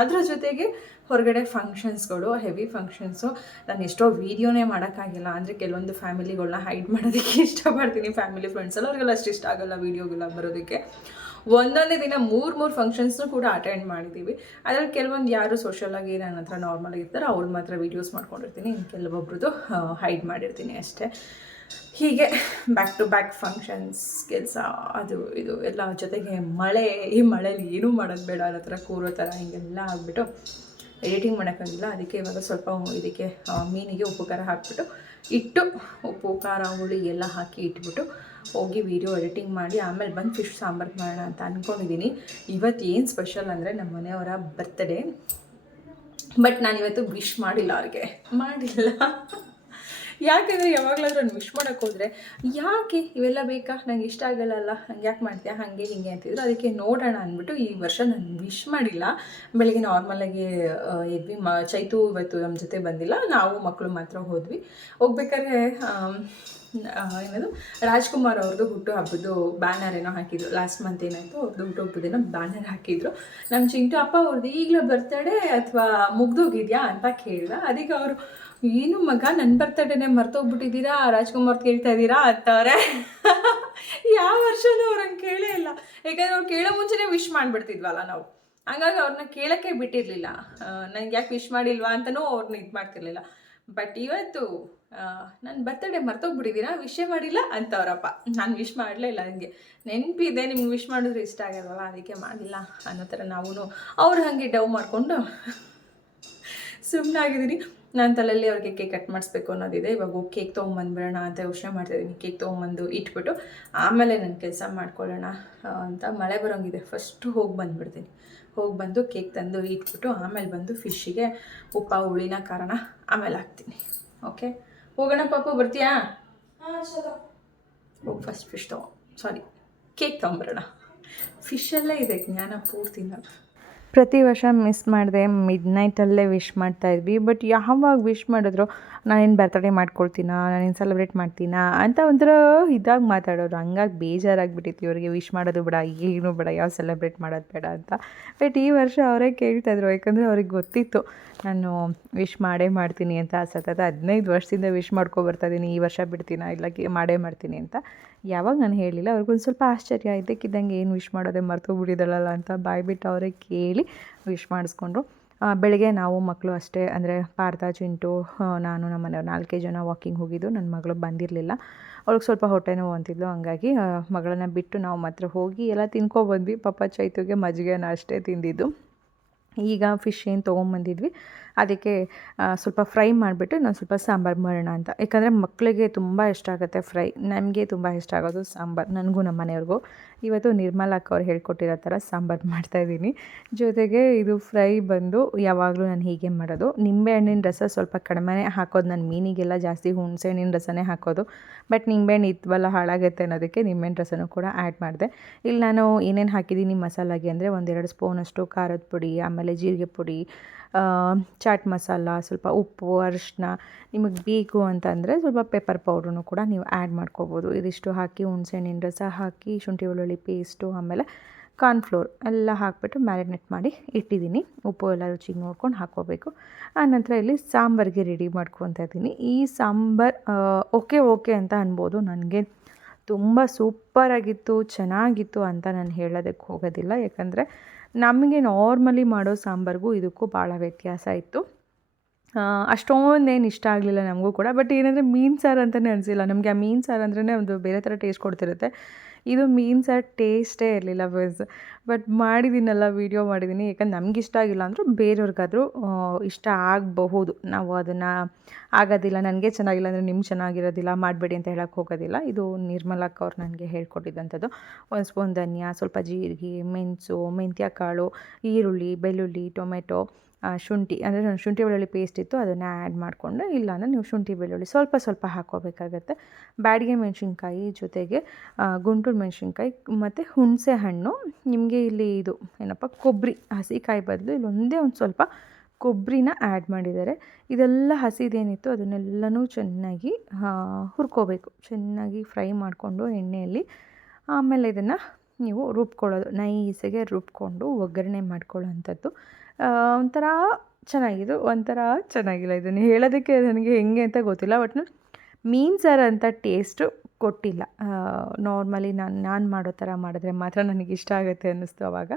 ಅದ್ರ ಜೊತೆಗೆ ಹೊರಗಡೆ ಫಂಕ್ಷನ್ಸ್ಗಳು ಹೆವಿ ಫಂಕ್ಷನ್ಸು ನಾನು ಎಷ್ಟೋ ವೀಡಿಯೋನೇ ಮಾಡೋಕ್ಕಾಗಿಲ್ಲ. ಅಂದರೆ ಕೆಲವೊಂದು ಫ್ಯಾಮಿಲಿಗಳನ್ನ ಹೈಡ್ ಮಾಡೋದಕ್ಕೆ ಇಷ್ಟಪಡ್ತೀನಿ. ಫ್ಯಾಮಿಲಿ ಫ್ರೆಂಡ್ಸಲ್ಲಿ ಅವ್ರಿಗೆಲ್ಲ ಅಷ್ಟು ಇಷ್ಟ ಆಗೋಲ್ಲ ವೀಡಿಯೋಗೆಲ್ಲ ಬರೋದಕ್ಕೆ. ಒಂದೊಂದೇ ದಿನ ಮೂರು ಮೂರು ಫಂಕ್ಷನ್ಸ್ನು ಕೂಡ ಅಟೆಂಡ್ ಮಾಡಿದ್ದೀವಿ. ಅದರಲ್ಲಿ ಕೆಲವೊಂದು ಯಾರು ಸೋಷಲಾಗಿ ನನ್ನ ಹತ್ರ ನಾರ್ಮಲ್ ಇರ್ತಾರೆ ಅವ್ರು ಮಾತ್ರ ವೀಡಿಯೋಸ್ ಮಾಡ್ಕೊಂಡಿರ್ತೀನಿ. ಕೆಲವೊಬ್ರದ್ದು ಹೈಡ್ ಮಾಡಿರ್ತೀನಿ ಅಷ್ಟೇ. ಹೀಗೆ ಬ್ಯಾಕ್ ಟು ಬ್ಯಾಕ್ ಫಂಕ್ಷನ್ಸ್ ಕೆಲಸ ಅದು, ಇದು ಎಲ್ಲ ಜೊತೆಗೆ ಮಳೆ, ಈ ಮಳೇಲಿ ಏನೂ ಮಾಡೋದು ಬೇಡ ಅನ್ನೋ ಥರ ಕೂರೋ ಥರ ಹಿಂಗೆಲ್ಲ ಆಗಿಬಿಟ್ಟು ಎಡಿಟಿಂಗ್ ಮಾಡೋಕ್ಕಾಗಿಲ್ಲ. ಅದಕ್ಕೆ ಇವಾಗ ಸ್ವಲ್ಪ ಇದಕ್ಕೆ ಮೀನಿಗೆ ಉಪ್ಪು ಖಾರ ಹಾಕ್ಬಿಟ್ಟು ಇಟ್ಟು ಉಪ್ಪು, ಖಾರ, ಹುಳಿ ಎಲ್ಲ ಹಾಕಿ ಇಟ್ಬಿಟ್ಟು ಹೋಗಿ ವೀಡಿಯೋ ಎಡಿಟಿಂಗ್ ಮಾಡಿ, ಆಮೇಲೆ ಬಂದು ಫಿಶ್ ಸಾಂಬಾರು ಮಾಡೋಣ ಅಂತ ಅಂದ್ಕೊಂಡಿದ್ದೀನಿ ಇವತ್ತು ಏನು ಸ್ಪೆಷಲ್ ಅಂದರೆ ನಮ್ಮ ಮನೆಯವರ ಬರ್ತ್ಡೇ ಬಟ್ ನಾನು ಇವತ್ತು ವಿಶ್ ಮಾಡಿಲ್ಲ ಅವ್ರಿಗೆ. ಮಾಡಿಲ್ಲ. ಯಾಕೆಂದರೆ ಯಾವಾಗಲಾದ್ರೂ ನಾನು ವಿಶ್ ಮಾಡೋಕ್ಕೆ ಹೋದರೆ, ಯಾಕೆ ಇವೆಲ್ಲ ಬೇಕಾ? ನಂಗೆ ಇಷ್ಟ ಆಗಲ್ಲಲ್ಲ. ಹಂಗೆ ಯಾಕೆ ಮಾಡ್ತೀಯಾ? ಹಾಗೆ ಹಿಂಗೆ ಅಂತಿದ್ರು. ಅದಕ್ಕೆ ನೋಡೋಣ ಅಂದ್ಬಿಟ್ಟು ಈ ವರ್ಷ ನಾನು ವಿಶ್ ಮಾಡಿಲ್ಲ. ಬೆಳಗ್ಗೆ ನಾರ್ಮಲಾಗಿ ಎದ್ವಿ. ಮ, ಚೈತು ಇವತ್ತು ನಮ್ಮ ಜೊತೆ ಬಂದಿಲ್ಲ. ನಾವು ಮಕ್ಕಳು ಮಾತ್ರ ಹೋದ್ವಿ. ಹೋಗ್ಬೇಕಾದ್ರೆ ಏನದು? ರಾಜ್ಕುಮಾರ್ ಅವ್ರದ್ದು ಹುಟ್ಟು ಹಬ್ಬದ್ದು ಬ್ಯಾನರ್ ಏನೋ ಹಾಕಿದ್ರು. ಲಾಸ್ಟ್ ಮಂತ್ ಏನಾಯಿತು ಅವ್ರದ್ದು ಹುಟ್ಟು ಹಬ್ಬದೇನೋ ಬ್ಯಾನರ್ ಹಾಕಿದ್ರು. ನಮ್ಮ ಚಿಂಟು ಅಪ್ಪ ಅವ್ರದ್ದು ಈಗಲೂ ಬರ್ತಡೇ ಅಥವಾ ಮುಗ್ದೋಗಿದ್ಯಾ ಅಂತ ಕೇಳಿದ. ಅದಕ್ಕೆ ಅವರು, ಏನು ಮಗ ನನ್ನ ಬರ್ತಡೇನೆ ಮರ್ತೋಗ್ಬಿಟ್ಟಿದ್ದೀರಾ? ರಾಜ್ಕುಮಾರ್ ಕೇಳ್ತಾ ಇದ್ದೀರಾ? ಅಂತವ್ರೆ ಯಾವ ವರ್ಷನೂ ಅವ್ರಂಗೆ ಕೇಳೇ ಇಲ್ಲ. ಯಾಕಂದ್ರೆ ಅವ್ರು ಕೇಳೋ ಮುಂಚೆನೇ ವಿಶ್ ಮಾಡಿಬಿಡ್ತಿದ್ವಲ್ಲ ನಾವು. ಹಂಗಾಗಿ ಅವ್ರನ್ನ ಕೇಳೋಕ್ಕೆ ಬಿಟ್ಟಿರಲಿಲ್ಲ. ನನಗೆ ಯಾಕೆ ವಿಶ್ ಮಾಡಿಲ್ವಾ? ಅಂತಲೂ ಅವ್ರನ್ನ ಇದು ಮಾಡ್ತಿರ್ಲಿಲ್ಲ. ಬಟ್ ಇವತ್ತು ನನ್ನ ಬರ್ತಡೇ ಮರ್ತೋಗ್ಬಿಟ್ಟಿದ್ದೀರಾ? ವಿಶೇ ಮಾಡಿಲ್ಲ ಅಂತವ್ರಪ್ಪ. ನಾನು ವಿಶ್ ಮಾಡಲೇ ಇಲ್ಲ ನನಗೆ. ನೆನಪಿದೆ ನಿಮ್ಗೆ ವಿಶ್ ಮಾಡಿದ್ರೆ ಇಷ್ಟ ಆಗಲ್ವಲ್ಲ, ಅದಕ್ಕೆ ಮಾಡಿಲ್ಲ ಅನ್ನೋ ಥರ ನಾವು ಅವ್ರು ಹಾಗೆ ಡವ್ ಮಾಡಿಕೊಂಡು ಸುಮ್ಮನಾಗಿದ್ದೀನಿ ನಾನು ತಲೆಯಲ್ಲಿ ಅವ್ರಿಗೆ ಕೇಕ್ ಕಟ್ ಮಾಡಿಸ್ಬೇಕು ಅನ್ನೋದಿದೆ. ಇವಾಗ ಕೇಕ್ ತೊಗೊಂಬಂದ್ಬಿಡೋಣ ಅಂತ ಯೋಚನೆ ಮಾಡ್ತಾಯಿದ್ದೀನಿ ಕೇಕ್ ತೊಗೊಂಬಂದು ಇಟ್ಬಿಟ್ಟು ಆಮೇಲೆ ನನ್ನ ಕೆಲಸ ಮಾಡ್ಕೊಳ್ಳೋಣ ಅಂತ ಮಳೆ ಬರೋಂಗಿದೆ. ಫಸ್ಟು ಹೋಗಿ ಬಂದುಬಿಡ್ತೀನಿ. ಹೋಗಿ ಬಂದು ಕೇಕ್ ತಂದು ಇಟ್ಬಿಟ್ಟು ಆಮೇಲೆ ಬಂದು ಫಿಶ್ಶಿಗೆ ಉಪ್ಪ, ಹುಳಿನ ಕಾರಣ ಆಮೇಲೆ ಹಾಕ್ತೀನಿ. ಓಕೆ ಹೋಗೋಣ ಪಾಪು ಬರ್ತೀಯಾ? ಹೋಗಿ ಫಸ್ಟ್ ಫಿಶ್ ತಗೋ. ಸಾರಿ ಕೇಕ್ ತೊಗೊಂಬರೋಣ ಫಿಶಲ್ಲೇ ಇದೆ ಜ್ಞಾನ ಪೂರ್ತಿನ ಪ್ರತಿ ವರ್ಷ ಮಿಸ್ ಮಾಡಿದೆ ಮಿಡ್ ನೈಟಲ್ಲೇ ವಿಶ್ ಮಾಡ್ತಾಯಿದ್ವಿ ಬಟ್ ಯಾವಾಗ ವಿಶ್ ಮಾಡಿದ್ರು, ನಾನೇನು ಬರ್ತಡೇ ಮಾಡ್ಕೊಳ್ತೀನಾ, ನಾನೇನು ಸೆಲೆಬ್ರೇಟ್ ಮಾಡ್ತೀನಾ ಅಂತ ಒಂಥರ ಇದಾಗಿ ಮಾತಾಡೋರು. ಹಂಗಾಗಿ ಬೇಜಾರಾಗಿಬಿಟ್ಟಿತ್ತು. ಇವರಿಗೆ ವಿಶ್ ಮಾಡೋದು ಬೇಡ, ಏನು ಬೇಡ, ಯಾವ ಸೆಲೆಬ್ರೇಟ್ ಮಾಡೋದು ಬೇಡ ಅಂತ. ಬಟ್ ಈ ವರ್ಷ ಅವರೇ ಕೇಳ್ತಾಯಿದ್ರು ಯಾಕಂದರೆ ಅವ್ರಿಗೆ ಗೊತ್ತಿತ್ತು, ನಾನು ವಿಶ್ ಮಾಡೇ ಮಾಡ್ತೀನಿ ಅಂತ. ಸತತ ಹದಿನೈದು ವರ್ಷದಿಂದ ವಿಶ್ ಮಾಡ್ಕೊ ಇದೀನಿ. ಈ ವರ್ಷ ಬಿಡ್ತೀನಾ, ಇಲ್ಲ ಮಾಡೇ ಮಾಡ್ತೀನಿ ಅಂತ. ಯಾವಾಗ ನಾನು ಹೇಳಿಲ್ಲ, ಅವ್ರಿಗೊಂದು ಸ್ವಲ್ಪ ಆಶ್ಚರ್ಯ. ಇದ್ದಕ್ಕಿದ್ದಂಗೆ ಏನು ವಿಶ್ ಮಾಡೋದೇ? ಬಿಡಿದಳಲ್ಲ ಅಂತ ಬಾಯ್ಬಿಟ್ಟು ಅವರೇ ಕೇಳಿ ವಿಶ್ ಮಾಡಿಸ್ಕೊಂಡ್ರು. ಬೆಳಗ್ಗೆ ನಾವು ಮಕ್ಕಳು ಅಷ್ಟೇ, ಅಂದರೆ ಪಾರ್ಥ, ಚಿಂಟು ನಾನು, ನಮ್ಮ ಮನೆಯವ್ರು ನಾಲ್ಕೇ ಜನ ವಾಕಿಂಗ್ ಹೋಗಿದ್ದು. ನನ್ನ ಮಗಳು ಬಂದಿರಲಿಲ್ಲ. ಅವಳಿಗೆ ಸ್ವಲ್ಪ ಹೊಟ್ಟೆ ನೋವು ಅಂತಿದ್ಲು. ಹಂಗಾಗಿ ಮಗಳನ್ನ ಬಿಟ್ಟು ನಾವು ಮಾತ್ರ ಹೋಗಿ ಎಲ್ಲ ತಿನ್ಕೊಬಂದ್ವಿ. ಪಾಪ ಚೈತುಗೆ ಮಜ್ಜಿಗೆನ ಅಷ್ಟೇ ತಿಂದಿದ್ದು. ಈಗ ಫಿಶ್ ಏನು ತೊಗೊಂಬಂದಿದ್ವಿ. ಅದಕ್ಕೆ ಸ್ವಲ್ಪ ಫ್ರೈ ಮಾಡಿಬಿಟ್ಟು ನಾನು ಸ್ವಲ್ಪ ಸಾಂಬಾರು ಮಾಡೋಣ ಅಂತ. ಯಾಕಂದರೆ ಮಕ್ಕಳಿಗೆ ತುಂಬ ಇಷ್ಟ ಆಗುತ್ತೆ ಫ್ರೈ. ನಮಗೆ ತುಂಬ ಇಷ್ಟ ಆಗೋದು ಸಾಂಬಾರು. ನನಗೂ ನಮ್ಮ ಮನೆಯವ್ರಿಗೂ. ಇವತ್ತು ನಿರ್ಮಲಾ ಅಕ್ಕ ಅವ್ರು ಹೇಳ್ಕೊಟ್ಟಿರೋ ಥರ ಸಾಂಬಾರು ಮಾಡ್ತಾಯಿದ್ದೀನಿ ಜೊತೆಗೆ ಇದು ಫ್ರೈ ಬಂದು ಯಾವಾಗಲೂ ನಾನು ಹೀಗೆ ಮಾಡೋದು. ನಿಂಬೆಹಣ್ಣಿನ ರಸ ಸ್ವಲ್ಪ ಕಡಿಮೆ ಹಾಕೋದು. ನಾನು ಮೀನಿಗೆಲ್ಲ ಜಾಸ್ತಿ ಹುಣಸೆಹಣ್ಣಿನ ರಸನೇ ಹಾಕೋದು. ಬಟ್ ನಿಂಬೆಹಣ್ಣು ಇತ್ವಲ್ಲ ಹಾಳಾಗುತ್ತೆ ಅನ್ನೋದಕ್ಕೆ ನಿಂಬೆಹಣ್ಣು ರಸನೂ ಕೂಡ ಆ್ಯಡ್ ಮಾಡಿದೆ. ಇಲ್ಲಿ ನಾನು ಏನೇನು ಹಾಕಿದ್ದೀನಿ ಮಸಾಲಾಗೆ ಅಂದರೆ ಒಂದೆರಡು ಸ್ಪೂನಷ್ಟು ಖಾರದ ಪುಡಿ, ಆಮೇಲೆ ಜೀರಿಗೆ ಪುಡಿ ಚಾಟ್ ಮಸಾಲ, ಸ್ವಲ್ಪ ಉಪ್ಪು ಅರಿಶಿನ ನಿಮಗೆ ಬೇಕು ಅಂತಂದರೆ ಸ್ವಲ್ಪ ಪೆಪ್ಪರ್ ಪೌಡ್ರೂ ಕೂಡ ನೀವು ಆ್ಯಡ್ ಮಾಡ್ಕೋಬೋದು. ಇದಿಷ್ಟು ಹಾಕಿ ಹುಣಸೆಹಣ್ಣಿನ ರಸ ಹಾಕಿ, ಶುಂಠಿ ಬೆಳ್ಳುಳ್ಳಿ ಪೇಸ್ಟು ಆಮೇಲೆ ಕಾರ್ನ್ಫ್ಲೋರ್ ಎಲ್ಲ ಹಾಕಿಬಿಟ್ಟು ಮ್ಯಾರಿನೇಟ್ ಮಾಡಿ ಇಟ್ಟಿದ್ದೀನಿ. ಉಪ್ಪು ಎಲ್ಲ ರುಚಿಗೆ ನೋಡ್ಕೊಂಡು ಹಾಕ್ಕೋಬೇಕು. ಆನಂತರ ಇಲ್ಲಿ ಸಾಂಬಾರಿಗೆ ರೆಡಿ ಮಾಡ್ಕೊತಾ ಇದ್ದೀನಿ. ಈ ಸಾಂಬಾರ್ ಓಕೆ ಓಕೆ ಅಂತ ಅನ್ಬೋದು. ನನಗೆ ತುಂಬ ಸೂಪರಾಗಿತ್ತು ಚೆನ್ನಾಗಿತ್ತು ಅಂತ ನಾನು ಹೇಳೋದಕ್ಕೆ ಹೋಗೋದಿಲ್ಲ. ಯಾಕಂದರೆ ನಮಗೆ ನಾರ್ಮಲಿ ಮಾಡೋ ಸಾಂಬಾರಿಗೂ ಇದಕ್ಕೂ ಭಾಳ ವ್ಯತ್ಯಾಸ ಇತ್ತು. ಅಷ್ಟೊಂದೇನು ಇಷ್ಟ ಆಗಲಿಲ್ಲ ನಮಗೂ ಕೂಡ ಬಟ್ ಏನಂದರೆ ಮೀನು ಸಾರು ಅಂತಲೇ ಅನಿಸಿಲ್ಲ. ನಮಗೆ ಆ ಮೀನು ಸಾರು ಅಂದ್ರೇ ಒಂದು ಬೇರೆ ಥರ ಟೇಸ್ಟ್ ಕೊಡ್ತಿರುತ್ತೆ. ಇದು ಮೀನ್ಸ್ ಆ ಟೇಸ್ಟೇ ಇರಲಿಲ್ಲ ಬಸ್ ಬಟ್ ಮಾಡಿದ್ದೀನಲ್ಲ ವೀಡಿಯೋ ಮಾಡಿದ್ದೀನಿ ಯಾಕಂದ್ರೆ ನಮ್ಗೆ ಇಷ್ಟ ಆಗಿಲ್ಲ ಅಂದರೂ ಬೇರೆಯವ್ರಿಗಾದರೂ ಇಷ್ಟ ಆಗಬಹುದು. ನಾವು ಅದನ್ನು ಆಗೋದಿಲ್ಲ. ನನಗೆ ಚೆನ್ನಾಗಿಲ್ಲ ಅಂದರೆ ನಿಮ್ಗೆ ಚೆನ್ನಾಗಿರೋದಿಲ್ಲ. ಮಾಡಬೇಡಿ ಅಂತ ಹೇಳೋಕ್ಕೆ ಹೋಗೋದಿಲ್ಲ. ಇದು ನಿರ್ಮಲಕ್ಕ ಅವ್ರು ನನಗೆ ಹೇಳ್ಕೊಟ್ಟಿದ್ದಂಥದ್ದು. ಒಂದು ಸ್ಪೂನ್ ಧನಿಯಾ, ಸ್ವಲ್ಪ ಜೀರಿಗೆ, ಮೆಣಸು ಮೆಂತ್ಯ ಕಾಳು ಈರುಳ್ಳಿ, ಬೆಳ್ಳುಳ್ಳಿ, ಟೊಮೆಟೊ ಶುಂಠಿ, ಅಂದರೆ ಶುಂಠಿ ಬೆಳ್ಳುಳ್ಳಿ ಪೇಸ್ಟ್ ಇತ್ತು, ಅದನ್ನು ಆ್ಯಡ್ ಮಾಡಿಕೊಂಡು ಇಲ್ಲಾಂದರೆ ನೀವು ಶುಂಠಿ ಬೆಳ್ಳುಳ್ಳಿ ಸ್ವಲ್ಪ ಸ್ವಲ್ಪ ಹಾಕ್ಕೋಬೇಕಾಗತ್ತೆ. ಬ್ಯಾಡಿಗೆ ಮೆಣಸಿನ್ಕಾಯಿ ಜೊತೆಗೆ ಗುಂಟೂರು ಮೆಣಸಿನ್ಕಾಯಿ, ಮತ್ತು ಹುಣಸೆ ಹಣ್ಣು. ನಿಮಗೆ ಇಲ್ಲಿ ಇದು ಏನಪ್ಪ ಕೊಬ್ಬರಿ ಹಸಿಕಾಯಿ ಬದಲು ಇಲ್ಲಿ ಒಂದೇ ಒಂದು ಸ್ವಲ್ಪ ಕೊಬ್ಬರಿನ ಆ್ಯಡ್ ಮಾಡಿದ್ದಾರೆ. ಇದೆಲ್ಲ ಹಸಿದೇನಿತ್ತು, ಅದನ್ನೆಲ್ಲನೂ ಚೆನ್ನಾಗಿ ಹುರ್ಕೋಬೇಕು. ಚೆನ್ನಾಗಿ ಫ್ರೈ ಮಾಡಿಕೊಂಡು ಎಣ್ಣೆಯಲ್ಲಿ. ಆಮೇಲೆ ಇದನ್ನು ನೀವು ರುಬ್ಕೊಳ್ಳೋದು ನೈಸಿಗೆ ರುಬ್ಕೊಂಡು ಒಗ್ಗರಣೆ ಮಾಡ್ಕೊಳ್ಳೋ ಅಂಥದ್ದು ಆ, ಒಂಥರ ಚೆನ್ನಾಗಿದ್ದು ಒಂಥರ ಚೆನ್ನಾಗಿಲ್ಲ ಇದನ್ನು ಹೇಳೋದಕ್ಕೆ ನನಗೆ ಹೆಂಗೆ ಅಂತ ಗೊತ್ತಿಲ್ಲ ಬಟ್ ಮೀನು ಸಾರು ಅಂತ ಟೇಸ್ಟು ಕೊಟ್ಟಿಲ್ಲ. ನಾರ್ಮಲಿ ನಾನು ನಾನು ಮಾಡೋ ಥರ ಮಾಡಿದ್ರೆ ಮಾತ್ರ ನನಗೆ ಇಷ್ಟ ಆಗುತ್ತೆ ಅನ್ನಿಸ್ತು ಅವಾಗ.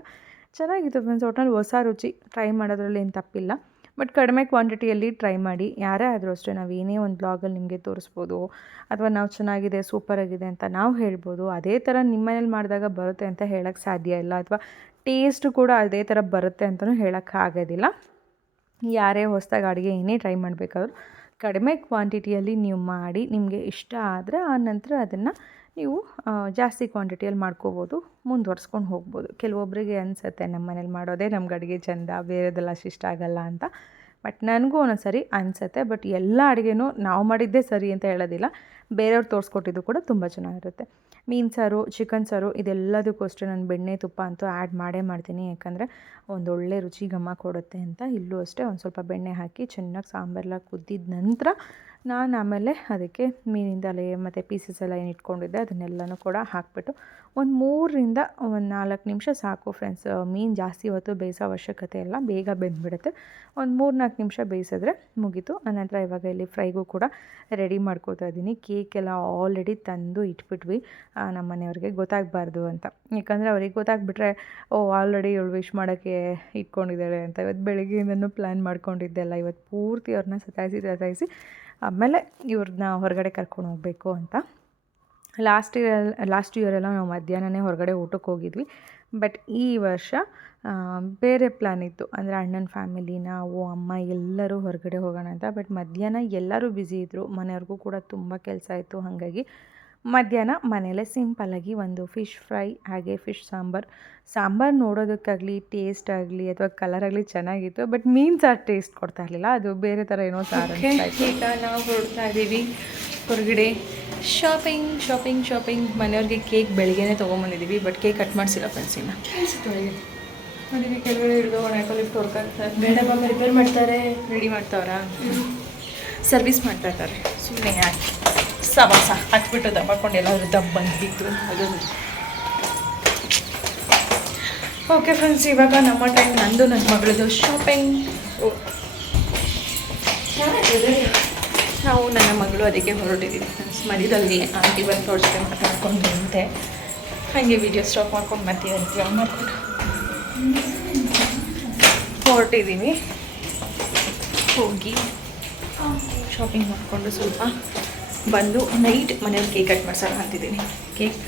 ಚೆನ್ನಾಗಿತ್ತು ಫ್ರೆಂಡ್ಸ್ ಒಟ್ನಲ್ಲಿ ಹೊಸ ರುಚಿ. ಟ್ರೈ ಮಾಡೋದ್ರಲ್ಲಿ ಏನು ತಪ್ಪಿಲ್ಲ. ಬಟ್ ಕಡಿಮೆ ಕ್ವಾಂಟಿಟಿಯಲ್ಲಿ ಟ್ರೈ ಮಾಡಿ. ಯಾರೇ ಆದರೂ ಅಷ್ಟೇ ನಾವು ಏನೇ ಒಂದು ಬ್ಲಾಗಲ್ಲಿ ನಿಮಗೆ ತೋರಿಸ್ಬೋದು, ಅಥವಾ ನಾವು ಚೆನ್ನಾಗಿದೆ, ಸೂಪರಾಗಿದೆ ಅಂತ ನಾವು ಹೇಳ್ಬೋದು, ಅದೇ ಥರ ನಿಮ್ಮ ಮನೇಲಿ ಮಾಡಿದಾಗ ಬರುತ್ತೆ ಅಂತ ಹೇಳೋಕ್ಕೆ ಸಾಧ್ಯ ಇಲ್ಲ. ಅಥವಾ ಟೇಸ್ಟು ಕೂಡ ಅದೇ ಥರ ಬರುತ್ತೆ ಅಂತಲೂ ಹೇಳೋಕ್ಕೆ ಆಗೋದಿಲ್ಲ. ಯಾರೇ ಹೊಸ್ದಾಗಿ ಅಡುಗೆ ಏನೇ ಟ್ರೈ ಮಾಡಬೇಕಾದ್ರೂ ಕಡಿಮೆ ಕ್ವಾಂಟಿಟಿಯಲ್ಲಿ ನೀವು ಮಾಡಿ, ನಿಮಗೆ ಇಷ್ಟ ಆದರೆ ಆ ನಂತರ ಅದನ್ನು ನೀವು ಜಾಸ್ತಿ ಕ್ವಾಂಟಿಟಿಯಲ್ಲಿ ಮಾಡ್ಕೋಬೋದು, ಮುಂದುವರ್ಸ್ಕೊಂಡು ಹೋಗ್ಬೋದು. ಕೆಲವೊಬ್ಬರಿಗೆ ಅನಿಸುತ್ತೆ, ನಮ್ಮ ಮನೇಲಿ ಮಾಡೋದೇ ನಮ್ಗೆ ಅಡುಗೆ ಚೆಂದ, ಬೇರೆದೆಲ್ಲ ಅಷ್ಟು ಆಗಲ್ಲ ಅಂತ. ಬಟ್ ನನಗೂ ಒಂದೊಂದು ಸರಿ ಅನಿಸುತ್ತೆ, ಬಟ್ ಎಲ್ಲ ಅಡುಗೆನೂ ನಾವು ಮಾಡಿದ್ದೇ ಸರಿ ಅಂತ ಹೇಳೋದಿಲ್ಲ. ಬೇರೆಯವ್ರು ತೋರಿಸ್ಕೊಟ್ಟಿದ್ದು ಕೂಡ ತುಂಬ ಚೆನ್ನಾಗಿರುತ್ತೆ. ಮೀನು ಸಾರು ಚಿಕನ್ ಸಾರು ಇದೆಲ್ಲದಕ್ಕೂ ಅಷ್ಟೇ ನಾನು ಬೆಣ್ಣೆ, ತುಪ್ಪ ಅಂತೂ ಆ್ಯಡ್ ಮಾಡೇ ಮಾಡ್ತೀನಿ. ಯಾಕಂದರೆ ಒಂದೊಳ್ಳೆ ರುಚಿ ಘಮ ಕೊಡುತ್ತೆ ಅಂತ. ಇಲ್ಲೂ ಅಷ್ಟೇ ಒಂದು ಸ್ವಲ್ಪ ಬೆಣ್ಣೆ ಹಾಕಿ ಚೆನ್ನಾಗಿ ಸಾಂಬಾರೆಲ್ಲ ಕುದ್ದಿದ ನಂತರ ನಾನು ಆಮೇಲೆ ಅದಕ್ಕೆ ಮೀನಿಂದ ಅಲೆ ಮತ್ತು ಪೀಸಸ್ ಎಲ್ಲ ಏನು ಇಟ್ಕೊಂಡಿದ್ದೆ, ಅದನ್ನೆಲ್ಲನೂ ಕೂಡ ಹಾಕಿಬಿಟ್ಟು ಒಂದು ಮೂರರಿಂದ ಒಂದು ನಾಲ್ಕು ನಿಮಿಷ ಸಾಕು ಫ್ರೆಂಡ್ಸ್ ಮೀನು ಜಾಸ್ತಿ ಹೊತ್ತು ಬೇಯಿಸೋ ಅವಶ್ಯಕತೆ ಇಲ್ಲ, ಬೇಗ ಬೆಂದ್ಬಿಡುತ್ತೆ. ಒಂದು ಮೂರು ನಾಲ್ಕು ನಿಮಿಷ ಬೇಯಿಸಿದ್ರೆ ಮುಗೀತು. ಆನಂತರ ಇವಾಗ ಇಲ್ಲಿ ಫ್ರೈಗೂ ಕೂಡ ರೆಡಿ ಮಾಡ್ಕೋತಾ ಇದ್ದೀನಿ. ಕೇಕ್ ಎಲ್ಲ ಆಲ್ರೆಡಿ ತಂದು ಇಟ್ಬಿಟ್ವಿ ನಮ್ಮ ಮನೆಯವ್ರಿಗೆ ಗೊತ್ತಾಗಬಾರ್ದು ಅಂತ. ಯಾಕಂದರೆ ಅವ್ರಿಗೆ ಗೊತ್ತಾಗ್ಬಿಟ್ರೆ, ಓ ಆಲ್ರೆಡಿ ಇವಳು ವಿಶ್ ಮಾಡೋಕ್ಕೆ ಇಟ್ಕೊಂಡಿದ್ದಾಳೆ ಅಂತ. ಇವತ್ತು ಬೆಳಗ್ಗೆಯಿಂದನೂ ಪ್ಲ್ಯಾನ್ ಮಾಡ್ಕೊಂಡಿದ್ದೆಲ್ಲ, ಇವತ್ತು ಪೂರ್ತಿ ಅವ್ರನ್ನ ಸತಾಯಿಸಿ ಸತಾಯಿಸಿ ಆಮೇಲೆ ಇವ್ರನ್ನ ಹೊರಗಡೆ ಕರ್ಕೊಂಡು ಹೋಗಬೇಕು ಅಂತ. ಲಾಸ್ಟ್ ಇಯರ್ ಲಾಸ್ಟ್ ಇಯರೆಲ್ಲ ನಾವು ಮಧ್ಯಾಹ್ನನೇ ಹೊರಗಡೆ ಊಟಕ್ಕೆ ಹೋಗಿದ್ವಿ. ಬಟ್ ಈ ವರ್ಷ ಬೇರೆ ಪ್ಲ್ಯಾನ್ ಇತ್ತು. ಅಂದರೆ ಅಣ್ಣನ ಫ್ಯಾಮಿಲಿ ನಾವು, ಅಮ್ಮ ಎಲ್ಲರೂ ಹೊರಗಡೆ ಹೋಗೋಣ ಅಂತ. ಬಟ್ ಮಧ್ಯಾಹ್ನ ಎಲ್ಲರೂ ಬ್ಯುಸಿ ಇದ್ದರು ಮನೆಯವ್ರಿಗೂ ಕೂಡ ತುಂಬ ಕೆಲಸ ಇತ್ತು. ಹಾಗಾಗಿ ಮಧ್ಯಾಹ್ನ ಮನೇಲೆ ಸಿಂಪಲ್ಲಾಗಿ ಒಂದು ಫಿಶ್ ಫ್ರೈ ಹಾಗೆ ಫಿಶ್ ಸಾಂಬಾರು. ಸಾಂಬಾರು ನೋಡೋದಕ್ಕಾಗಲಿ ಟೇಸ್ಟ್ ಆಗಲಿ ಅಥವಾ ಕಲರ್ ಆಗಲಿ ಚೆನ್ನಾಗಿತ್ತು ಬಟ್ ಮೀನು ಸಾರು ಟೇಸ್ಟ್ ಕೊಡ್ತಾ ಇರಲಿಲ್ಲ. ಅದು ಬೇರೆ ಥರ ಏನೋ ಸಾರು ಈಗ ನಾವು ಹೊರಡ್ತಾ ಇದ್ದೀವಿ ಹೊರಗಡೆ ಶಾಪಿಂಗ್ ಶಾಪಿಂಗ್ ಶಾಪಿಂಗ್ ಮನೆಯವ್ರಿಗೆ ಕೇಕ್ ಬೆಳಿಗ್ಗೆನೇ ತೊಗೊಂಬಂದಿದ್ದೀವಿ ಬಟ್ ಕೇಕ್ ಕಟ್ ಮಾಡಿಸಿಲ್ಲ ಫ್ರೆಂಡ್ಸ್ ಇನ್ನು. ಕೆಳಗಡೆ ಹಿಡಿದು ಒಣ ಲಿಫ್ಟ್ ಹೊರ್ಕಾಗ್ತಾರೆ ಬೇಡ ಬಾಬಾ ರಿಪೇರ್ ಮಾಡ್ತಾರೆ. ರೆಡಿ ಮಾಡ್ತಾವ್ರಾ? ಸರ್ವಿಸ್ ಮಾಡ್ತಾ ಇದ್ದಾರೆ. ಸುಮ್ಮನೆ ಯಾಕೆ? ಸವಾಸ ಹಾಕ್ಬಿಟ್ಟು ದಬ್ಬಕೊಂಡು ಎಲ್ಲಾದರೂ ದಬ್ಬ ಬಂದು ಅದೊಂದು ಓಕೆ ಫ್ರೆಂಡ್ಸ್ ಇವಾಗ ನಮ್ಮ ಟೈಮ್ ನಂದು ನನ್ನ ಮಗಳದು ಶಾಪಿಂಗ್ ನಾವು ನನ್ನ ಮಗಳು ಅದಕ್ಕೆ ಹೊರಟಿದ್ದೀವಿ ಫ್ರೆಂಡ್ಸ್ ಮಧ್ಯದಲ್ಲಿ ಆಂಟಿ ಬಂದು ತೋರಿಸ್ದೆ ಮಾತಾಡ್ಕೊಂಡು ನಿಂತೆ ಹಾಗೆ ವಿಡಿಯೋ ಸ್ಟಾಪ್ ಮಾಡ್ಕೊಂಡು ಮತ್ತೆ ಅಂತ ಮಾಡ್ಕೊಂಡು. ಹೊರಟಿದ್ದೀನಿ ಹೋಗಿ. ಶಾಪಿಂಗ್ ಮಾಡಿಕೊಂಡು ಸ್ವಲ್ಪ ಬಂದು ನೈಟ್ ಮನೇಲಿ ಕೇಕ್ ಕಟ್ ಮಾಡ್ಸೋಣ ಅಂತಿದ್ದೀನಿ. ಕೇಕ್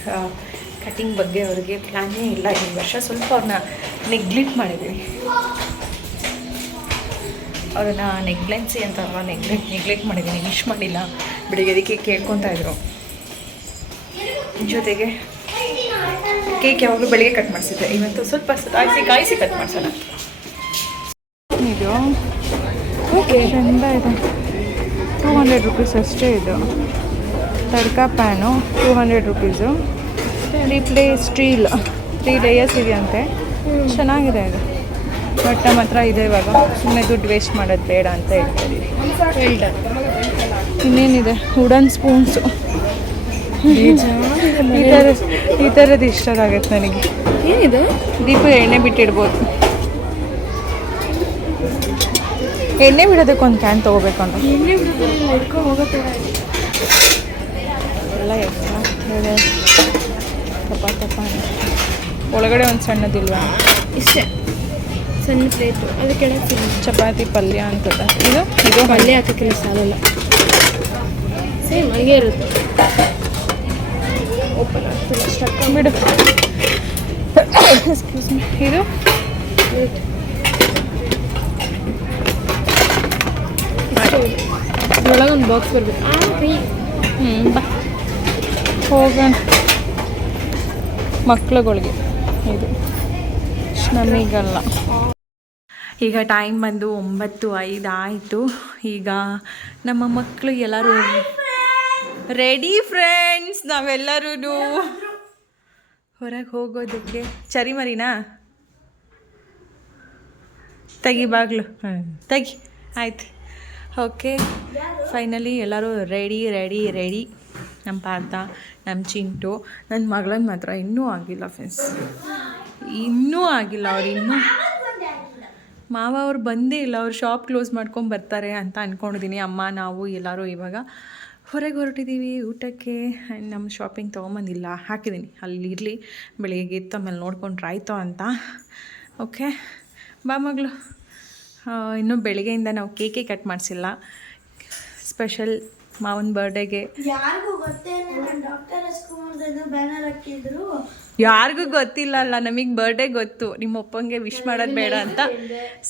ಕಟ್ಟಿಂಗ್ ಬಗ್ಗೆ ಅವ್ರಿಗೆ ಪ್ಲ್ಯಾನೇ ಇಲ್ಲ ಈ ವರ್ಷ. ಸ್ವಲ್ಪ ಅವ್ರನ್ನ ನೆಗ್ಲೆಕ್ಟ್ ಮಾಡಿದ್ದೀನಿ ಅವ್ರನ್ನ ನೆಗ್ಲೆನ್ಸಿ ಅಂತ ನೆಗ್ಲೆಕ್ಟ್ ನೆಗ್ಲೆಕ್ಟ್ ಮಾಡಿದ್ದೀನಿ ವಿಶ್ ಮಾಡಿಲ್ಲ. ಬೆಳಿಗ್ಗೆ ಅದಕ್ಕೆ ಕೇಳ್ಕೊತಾ ಇದ್ರು. ಜೊತೆಗೆ ಕೇಕ್ ಯಾವಾಗಲೂ ಬೆಳಿಗ್ಗೆ ಕಟ್ ಮಾಡಿಸಿದ್ದೆ. ಇವತ್ತು ಸ್ವಲ್ಪ ಕಾಯಿಸಿ ಕಾಯಿಸಿ ಕಟ್ ಮಾಡಿಸೋಣ. ಇದು ಓಕೆ ಚೆಂದ ಇದೆ. ಟೂ ಹಂಡ್ರೆಡ್ ರುಪೀಸ್ ಅಷ್ಟೇ ಇದು. Tadka pan two hundred rupees replay steel three layers ಇದೆಯಂತೆ. ಚೆನ್ನಾಗಿದೆ ಇದು ಬಟ್ ನಮ್ಮ ಹತ್ರ ಇದೆ ಇವಾಗ. ಸುಮ್ಮನೆ ದುಡ್ಡು ವೇಸ್ಟ್ ಮಾಡೋದು ಬೇಡ ಅಂತ ಹೇಳ್ತಾ ಇದ್ದೀವಿ ಇನ್ನೇನಿದೆ? ವುಡನ್ ಸ್ಪೂನ್ಸು ಈ ಥರ ಈ ಥರದ್ದು ಇಷ್ಟ ಆಗುತ್ತೆ ನನಗೆ. ಏನಿದೆ? ದೀಪ ಎಣ್ಣೆ ಬಿಟ್ಟಿಡ್ಬೋದು. ಎಣ್ಣೆ ಬಿಡೋದಕ್ಕೆ ಒಂದು ಕ್ಯಾನ್ ತೊಗೋಬೇಕು ಅಂತ. ಎಣ್ಣೆ ಎಲ್ಲ ಇದೆ ತಪ್ಪ ತಪ್ಪ ಒಳಗಡೆ ಒಂದು ಸಣ್ಣದಿಲ್ವಾ? ಇಷ್ಟೇ. ಸಣ್ಣ ಪ್ಲೇಟು. ಅದು ಕೆಳಗೆ ಚಪಾತಿ ಪಲ್ಯ ಅಂತದ. ಇದು? ಇದು ಪಲ್ಯ ಹಾಕೋಕ್ಕಿಲ್ಲ ಸಾಲಲ್ಲ. ಸೇಮ್ ಹಂಗೆ ಇರುತ್ತೆ. ಓಪನ್ ಆಗ್ತದೆ ಬಿಡು ಎಕ್ಸ್ಕ್ಯೂಸ್ ಮೀ ಇದು? ಒಳಗೆ ಒಂದು ಬಾಕ್ಸ್ ಬರಬೇಕು. ಹ್ಞೂ ಬಾ. ಹೋಗೋಣ. ಮಕ್ಳುಗಳಿಗೆ. ಇದು. ನಮಗಲ್ಲ. ಈಗ ಟೈಮ್ ಬಂದು ಒಂಬತ್ತು ಐದು ಆಯಿತು. ಈಗ ನಮ್ಮ ಮಕ್ಕಳು ಎಲ್ಲರೂ ರೆಡಿ ಫ್ರೆಂಡ್ಸ್ ನಾವೆಲ್ಲರೂ ಹೊರಗೆ ಹೋಗೋದಕ್ಕೆ. ಚರಿ ಮರಿನಾ? ತೆಗಿ ಬಾಗ್ಲು. ತೆಗಿ. ಆಯ್ತು. ಓಕೆ. ಫೈನಲಿ ಎಲ್ಲರೂ ರೆಡಿ ರೆಡಿ ರೆಡಿ ನಮ್ಮ ಪಾರ್ಥ ನಮ್ಮ ಚಿಂಟು ನನ್ನ ಮಗಳನ್ನ ಮಾತ್ರ ಇನ್ನೂ ಆಗಿಲ್ಲ ಫ್ರೆಂಡ್ಸ್ ಇನ್ನೂ ಆಗಿಲ್ಲ, ಅವ್ರು ಇನ್ನೂ ಮಾವ ಅವ್ರು ಬಂದೇ ಇಲ್ಲ, ಅವ್ರು ಶಾಪ್ ಕ್ಲೋಸ್ ಮಾಡ್ಕೊಂಡು ಬರ್ತಾರೆ ಅಂತ ಅಂದ್ಕೊಂಡಿದ್ದೀನಿ ಅಮ್ಮ, ನಾವು, ಎಲ್ಲರೂ ಇವಾಗ ಹೊರಗೆ ಹೊರಟಿದ್ದೀವಿ ಊಟಕ್ಕೆ. ಆ್ಯಂಡ್ ನಮ್ಮ ಶಾಪಿಂಗ್ ತೊಗೊಂಬಂದಿಲ್ಲ ಹಾಕಿದ್ದೀನಿ ಅಲ್ಲಿ ಇರಲಿ, ಬೆಳಿಗ್ಗೆ ಇತ್ತು ಆಮೇಲೆ ನೋಡ್ಕೊಂಡ್ರೆ ಆಯಿತು ಅಂತ. ಓಕೆ ಬಾ ಮಗಳು. ಇನ್ನೂ ಬೆಳಿಗ್ಗೆಯಿಂದ ನಾವು ಕೇಕೆ ಕಟ್ ಮಾಡಿಸಿಲ್ಲ. ಸ್ಪೆಷಲ್ ಮಾವನ ಬರ್ಡೇಗೆ ಯಾರಿಗೂ ಯಾರಿಗೂ ಗೊತ್ತಿಲ್ಲ ಅಲ್ಲ ನಮಗೆ ಬರ್ಡೇ ಗೊತ್ತು. ನಿಮ್ಮ ಅಪ್ಪಂಗೆ ವಿಶ್ ಮಾಡೋದು ಬೇಡ ಅಂತ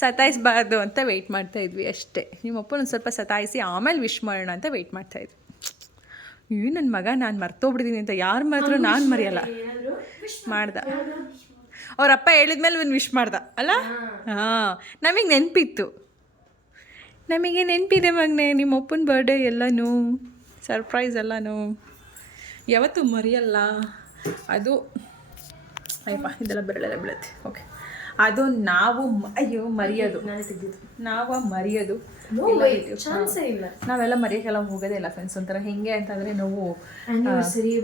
ಸತಾಯಿಸಬಾರ್ದು ಅಂತ ವೆಯ್ಟ್ ಮಾಡ್ತಾ ಇದ್ವಿ ಅಷ್ಟೇ. ನಿಮ್ಮ ಅಪ್ಪನ ಒಂದು ಸ್ವಲ್ಪ ಸತಾಯಿಸಿ ಆಮೇಲೆ ವಿಶ್ ಮಾಡೋಣ ಅಂತ ವೆಯ್ಟ್ ಮಾಡ್ತಾ ಇದ್ವಿ. ಈ ನನ್ನ ಮಗ ನಾನು ಮರ್ತೋಗ್ಬಿಡ್ತೀನಿ ಅಂತ ಯಾರು ಮಾತ್ರ ನಾನು ಮರೆಯಲ್ಲ. ಮಾಡ್ದ ಅವ್ರ ಅಪ್ಪ ಹೇಳಿದ್ಮೇಲೆ ಒಂದು ವಿಶ್ ಮಾಡ್ದ ಅಲ್ಲ? ಹಾಂ. ನಮಗೆ ನೆನಪಿತ್ತು. ನಮಗೆ ನೆನಪಿದೆ ಮಗನೆ ನಿಮ್ಮ ಅಪ್ಪನ ಬರ್ಡೇ ಎಲ್ಲನೂ ಸರ್ಪ್ರೈಸ್ ಎಲ್ಲನೂ. ಯಾವತ್ತೂ ಮರೆಯಲ್ಲ. ಅದು ಅಯ್ಯಪ್ಪ ಇದೆಲ್ಲ ಬೆರಳೆಲ್ಲ ಬೀಳುತ್ತೆ. ಓಕೆ ಅದು ನಾವು ಅಯ್ಯೋ ಮರೆಯೋದು. ನಾವು ಮರೆಯೋದು. ಇಲ್ಲ ನಾವೆಲ್ಲ ಮರೆಯೋಕ್ಕೆಲ್ಲ ಹೋಗೋದೇ ಇಲ್ಲ ಫ್ರೆಂಡ್ಸ್ ಒಂಥರ. ಹೆಂಗೆ ಅಂತಂದರೆ ನಾವು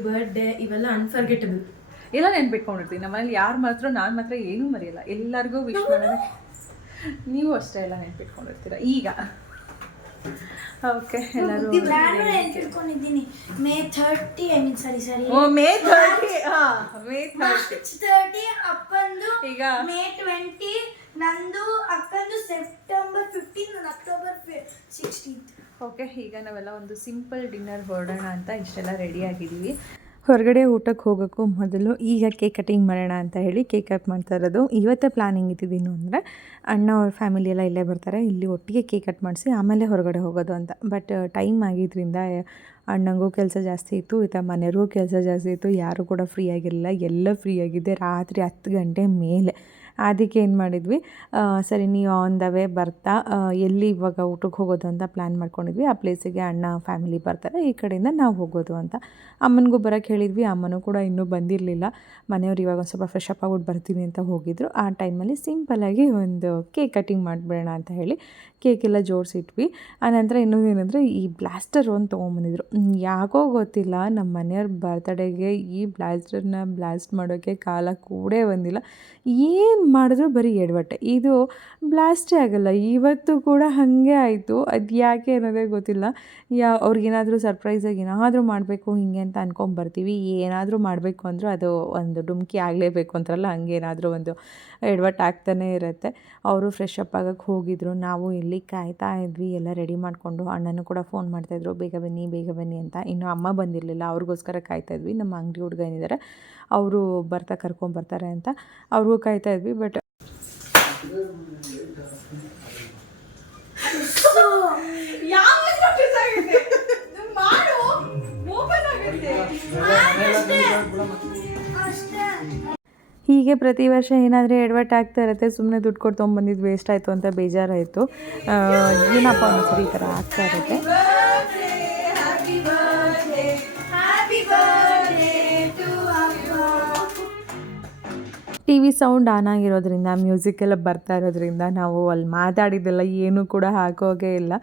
ಬರ್ಡೇ ಇವೆಲ್ಲ ಅನ್ಫರ್ಗೆಟಬಲ್ ಎಲ್ಲ ನೆನ್ಪಿಟ್ಕೊಂಡಿರ್ತೀನಿ ನಮ್ಮನೇಲಿ ಯಾರು ಮಾತ್ರ ನಾನು ಮಾತ್ರ ಏನೂ ಮರೆಯಲ್ಲ. ಎಲ್ಲರಿಗೂ ವಿಶ್ ಮಾಡೋಣ ನೀವು ಅಷ್ಟೇ ಎಲ್ಲ ನೆನ್ಪಿಟ್ಕೊಂಡಿರ್ತೀರ. ಈಗ. ಓಕೆ ಎಲ್ಲರೂ ನಾನು ನೆನ್ಪಿಟ್ಕೊಂಡಿದ್ದೀನಿ. May thirty I mean sorry sorry oh May thirty ಹಾಂ ಮೇ ಥರ್ಟಿ ಮಾರ್ಚ್ ತರ್ಟಿ ಅಪ್ಪಂದು ಈಗ. ಮೇ ಟ್ವೆಂಟಿ ನಂದು ಅಕ್ಕಂದು September fifteen October sixteenth okay ಈಗ ನಾವೆಲ್ಲ ಒಂದು ಸಿಂಪಲ್ ಡಿನ್ನರ್ ಹೊರಡೋಣ ಅಂತ ಇಷ್ಟೆಲ್ಲ ರೆಡಿ ಆಗಿದ್ದೀವಿ. ಹೊರಗಡೆ ಊಟಕ್ಕೆ ಹೋಗೋಕ್ಕೂ ಮೊದಲು ಈಗ ಕೇಕ್ ಕಟಿಂಗ್ ಮಾಡೋಣ ಅಂತ ಹೇಳಿ ಕೇಕ್ ಕಟ್ ಮಾಡ್ತಾ ಇರೋದು. ಇವತ್ತೇ ಪ್ಲಾನಿಂಗ್ ಇದ್ದಿದ್ದೇನು ಅಂದರೆ ಅಣ್ಣ ಅವ್ರ ಫ್ಯಾಮಿಲಿ ಎಲ್ಲ ಇಲ್ಲೇ ಬರ್ತಾರೆ. ಇಲ್ಲಿ ಒಟ್ಟಿಗೆ ಕೇಕ್ ಕಟ್ ಮಾಡಿಸಿ ಆಮೇಲೆ ಹೊರಗಡೆ ಹೋಗೋದು ಅಂತ. ಬಟ್ ಟೈಮ್ ಆಗಿದ್ದರಿಂದ ಅಣ್ಣಂಗೂ ಕೆಲಸ ಜಾಸ್ತಿ ಇತ್ತು, ಈತ ಮನೆಯವ್ರಿಗೂ ಕೆಲಸ ಜಾಸ್ತಿ ಇತ್ತು. ಯಾರೂ ಕೂಡ ಫ್ರೀ ಆಗಿರಲಿಲ್ಲ. ಎಲ್ಲ ಫ್ರೀ ಆಗಿದ್ದೆ. ರಾತ್ರಿ ಹತ್ತು ಗಂಟೆ ಮೇಲೆ. ಅದಕ್ಕೆ ಏನು ಮಾಡಿದ್ವಿ? ಸರಿ ನೀವು ಆನ್ ದ ವೇ ಬರ್ತಾ ಎಲ್ಲಿ ಇವಾಗ ಊಟಕ್ಕೆ ಹೋಗೋದು ಅಂತ ಪ್ಲ್ಯಾನ್ ಮಾಡ್ಕೊಂಡಿದ್ವಿ. ಆ ಪ್ಲೇಸಿಗೆ ಅಣ್ಣ ಫ್ಯಾಮಿಲಿ ಬರ್ತಾರೆ. ಈ ಕಡೆಯಿಂದ ನಾವು ಹೋಗೋದು ಅಂತ. ಅಮ್ಮನಿಗೂ ಬರೋಕ್ಕೆ ಹೇಳಿದ್ವಿ. ಅಮ್ಮನೂ ಕೂಡ ಇನ್ನೂ ಬಂದಿರಲಿಲ್ಲ. ಮನೆಯವ್ರು ಇವಾಗ ಒಂದು ಸ್ವಲ್ಪ ಫ್ರೆಶ್ ಅಪ್ ಆಗ್ಬಿಟ್ಟು ಬರ್ತೀನಿ ಅಂತ ಹೋಗಿದ್ರು. ಆ ಟೈಮಲ್ಲಿ ಸಿಂಪಲ್ಲಾಗಿ ಒಂದು ಕೇಕ್ ಕಟಿಂಗ್ ಮಾಡಿಬಿಡೋಣ ಅಂತ ಹೇಳಿ. ಕೇಕ್ ಎಲ್ಲ ಜೋಡಿಸಿಟ್ವಿ ಆನಂತರ ಇನ್ನೊಂದು ಏನಂದರೆ ಈ ಬ್ಲಾಸ್ಟರ್ ಒಂದು ತೊಗೊಂಬಂದಿದ್ರು. ಯಾಕೋ ಗೊತ್ತಿಲ್ಲ ನಮ್ಮ ಮನೆಯವ್ರ ಬರ್ತಡೇಗೆ ಈ ಬ್ಲಾಸ್ಟರ್ನ ಬ್ಲಾಸ್ಟ್ ಮಾಡೋಕ್ಕೆ ಕಾಲ ಕೂಡೇ ಬಂದಿಲ್ಲ. ಏನು ಮಾಡಿದ್ರು ಬರೀ ಎಡವಟ್ಟೆ. ಇದು ಬ್ಲಾಸ್ಟೇ ಆಗಲ್ಲ, ಇವತ್ತು ಕೂಡ ಹಾಗೆ ಆಯಿತು. ಅದು ಯಾಕೆ ಅನ್ನೋದೇ ಗೊತ್ತಿಲ್ಲ. ಯಾ, ಅವ್ರಿಗೇನಾದರೂ ಸರ್ಪ್ರೈಸಾಗಿ ಏನಾದರೂ ಮಾಡಬೇಕು, ಹಿಂಗೆ ಅಂತ ಅನ್ಕೊಂಬರ್ತೀವಿ. ಏನಾದರೂ ಮಾಡಬೇಕು ಅಂದರೂ ಅದು ಒಂದು ಡುಮ್ಕಿ ಆಗಲೇಬೇಕು ಅಂತಾರಲ್ಲ, ಹಂಗೆ ಏನಾದರೂ ಒಂದು ಎಡವಟ್ಟು ಆಗ್ತಾನೇ ಇರುತ್ತೆ. ಅವರು ಫ್ರೆಶ್ ಅಪ್ ಆಗಕ್ಕೆ ಹೋಗಿದ್ರು, ನಾವು ಇಲ್ಲಿ. ಕಾಯ್ತಾ ಇದ್ವಿ, ಎಲ್ಲ ರೆಡಿ ಮಾಡಿಕೊಂಡು ಅಣ್ಣನೂ ಕೂಡ ಫೋನ್ ಮಾಡ್ತಾಯಿದ್ರು ಬೇಗ ಬನ್ನಿ ಬೇಗ ಬನ್ನಿ ಅಂತ. ಇನ್ನು ಅಮ್ಮ ಬಂದಿರಲಿಲ್ಲ, ಅವ್ರಿಗೋಸ್ಕರ ಕಾಯ್ತಾ ಇದ್ವಿ. ನಮ್ಮ ಅಂಗಡಿ ಹುಡುಗ ಏನಿದ್ದಾರೆ ಅವರು ಬರ್ತಾ ಕರ್ಕೊಂಬರ್ತಾರೆ ಅಂತ ಅವ್ರಿಗೂ ಕಾಯ್ತಾ ಇದ್ವಿ ಬಟ್ ಹೀಗೆ ಪ್ರತಿ ವರ್ಷ ಏನಾದರೂ ಎಡವಟ್ಟು ಆಗ್ತಾ ಇರುತ್ತೆ ಸುಮ್ಮನೆ ದುಡ್ಡು ಕೊಟ್ಟು ತೊಗೊಂಬಂದಿದ್ದು ವೇಸ್ಟ್ ಆಯಿತು ಅಂತ ಬೇಜಾರಾಯಿತು. ಏನಪ್ಪ ಒಂದ್ಸರಿ ಈ ಥರ ಆಗ್ತಾ ಇರುತ್ತೆ. ಟಿ ವಿ ಸೌಂಡ್ ಆನ್ ಆಗಿರೋದ್ರಿಂದ ಮ್ಯೂಸಿಕ್ ಎಲ್ಲ ಬರ್ತಾ ಇರೋದ್ರಿಂದ ನಾವು ಅಲ್ಲಿ ಮಾತಾಡಿದ್ದೆಲ್ಲ ಏನೂ ಕೂಡ ಹಾಕೋಗೇ ಇಲ್ಲ.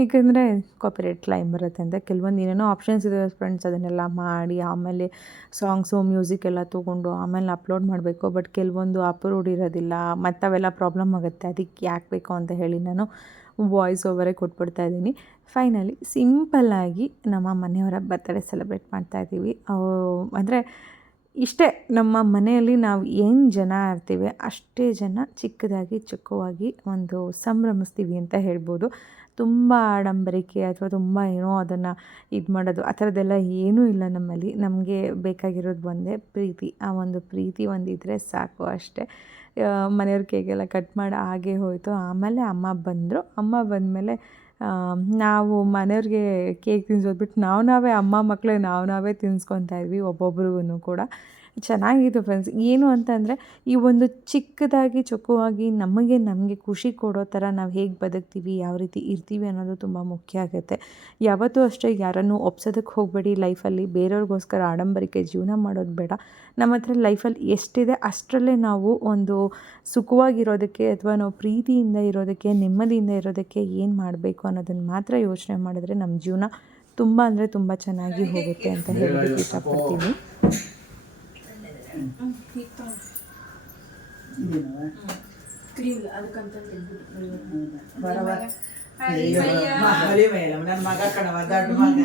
ಏಕೆಂದರೆ ಕಾಪಿರೈಟ್ ಕ್ಲೈಮ್ ಬರುತ್ತೆ ಅಂತ. ಕೆಲವೊಂದು ಏನೇನೋ ಆಪ್ಷನ್ಸ್ ಇದೆ ಫ್ರೆಂಡ್ಸ್ ಅದನ್ನೆಲ್ಲ ಮಾಡಿ, ಆಮೇಲೆ ಸಾಂಗ್ಸು ಮ್ಯೂಸಿಕ್ ಎಲ್ಲ ತೊಗೊಂಡು ಆಮೇಲೆ ಅಪ್ಲೋಡ್ ಮಾಡಬೇಕು. ಬಟ್ ಕೆಲವೊಂದು ಅಪ್ಲೋಡ್ ಇರೋದಿಲ್ಲ. ಮತ್ತು ಅವೆಲ್ಲ ಪ್ರಾಬ್ಲಮ್ ಆಗುತ್ತೆ. ಅದಕ್ಕೆ ಯಾಕೆ ಬೇಕು ಅಂತ ಹೇಳಿ ನಾನು ವಾಯ್ಸ್ ಓವರೇ ಕೊಟ್ಬಿಡ್ತಾ ಇದ್ದೀನಿ. ಫೈನಲಿ ಸಿಂಪಲ್ಲಾಗಿ ನಮ್ಮ ಮನೆಯವರ ಬರ್ತಡೇ ಸೆಲೆಬ್ರೇಟ್ ಮಾಡ್ತಾ ಇದ್ದೀವಿ. ಅಂದರೆ ಇಷ್ಟೇ ನಮ್ಮ ಮನೆಯಲ್ಲಿ ನಾವು ಏನು ಜನ ಇರ್ತೀವಿ ಅಷ್ಟೇ ಜನ ಚಿಕ್ಕದಾಗಿ, ಚಿಕ್ಕವಾಗಿ ಒಂದು ಸಂಭ್ರಮಿಸ್ತೀವಿ ಅಂತ ಹೇಳ್ಬೋದು. ತುಂಬ ಆಡಂಬರಿಕೆ ಅಥವಾ ತುಂಬ ಏನೋ ಅದನ್ನು ಇದು ಮಾಡೋದು, ಆ ಥರದ್ದೆಲ್ಲ ಏನೂ ಇಲ್ಲ ನಮ್ಮಲ್ಲಿ. ನಮಗೆ ಬೇಕಾಗಿರೋದು ಒಂದೇ ಪ್ರೀತಿ. ಆ ಒಂದು ಪ್ರೀತಿ ಒಂದಿದ್ದರೆ ಸಾಕು ಅಷ್ಟೇ. ಮನೆಯವ್ರ ಕೇಕೆಲ್ಲ ಕಟ್ ಮಾಡಿ ಹಾಗೆ ಹೋಯಿತು. ಆಮೇಲೆ ಅಮ್ಮ ಬಂದರು. ಅಮ್ಮ ಬಂದಮೇಲೆ ನಾವು ಮನೆಯವ್ರಿಗೆ ಕೇಕ್ ತಿನ್ಸೋದ್ಬಿಟ್ಟು ನಾವು ನಾವೇ, ಅಮ್ಮ ಮಕ್ಕಳೇ ನಾವು ನಾವೇ ತಿನ್ಸ್ಕೊತಾ ಇದ್ವಿ ಒಬ್ಬೊಬ್ರಿಗೂ ಕೂಡ. ಚೆನ್ನಾಗಿತ್ತು ಫ್ರೆಂಡ್ಸ್ ಏನು ಅಂತಂದರೆ ಈ ಒಂದು ಚಿಕ್ಕದಾಗಿ, ಚೊಕ್ಕವಾಗಿ ನಮಗೆ ನಮಗೆ ಖುಷಿ ಕೊಡೋ ಥರ ನಾವು ಹೇಗೆ ಬದುಕ್ತೀವಿ, ಯಾವ ರೀತಿ ಇರ್ತೀವಿ ಅನ್ನೋದು ತುಂಬ ಮುಖ್ಯ ಆಗುತ್ತೆ. ಯಾವತ್ತೂ ಅಷ್ಟೇ ಯಾರನ್ನು ಒಪ್ಸೋದಕ್ಕೆ ಹೋಗಬೇಡಿ. ಲೈಫಲ್ಲಿ ಬೇರೆಯವ್ರಿಗೋಸ್ಕರ ಆಡಂಬರಿಕೆ ಜೀವನ ಮಾಡೋದು ಬೇಡ. ನಮ್ಮ ಹತ್ರ ಲೈಫಲ್ಲಿ ಎಷ್ಟಿದೆ ಅಷ್ಟರಲ್ಲೇ ನಾವು ಒಂದು ಸುಖವಾಗಿರೋದಕ್ಕೆ ಅಥವಾ ನಾವು ಪ್ರೀತಿಯಿಂದ ಇರೋದಕ್ಕೆ, ನೆಮ್ಮದಿಯಿಂದ ಇರೋದಕ್ಕೆ ಏನು ಮಾಡಬೇಕು ಅನ್ನೋದನ್ನು ಮಾತ್ರ ಯೋಚನೆ ಮಾಡಿದ್ರೆ ನಮ್ಮ ಜೀವನ ತುಂಬ ಅಂದರೆ ತುಂಬ ಚೆನ್ನಾಗಿ ಹೋಗುತ್ತೆ ಅಂತ ಹೇಳೋದಕ್ಕೆ ಇಷ್ಟಪಡ್ತೀನಿ. ನನ್ನ ಮಗ ಕಣವ ದೊಡ್ಡ ಮಗ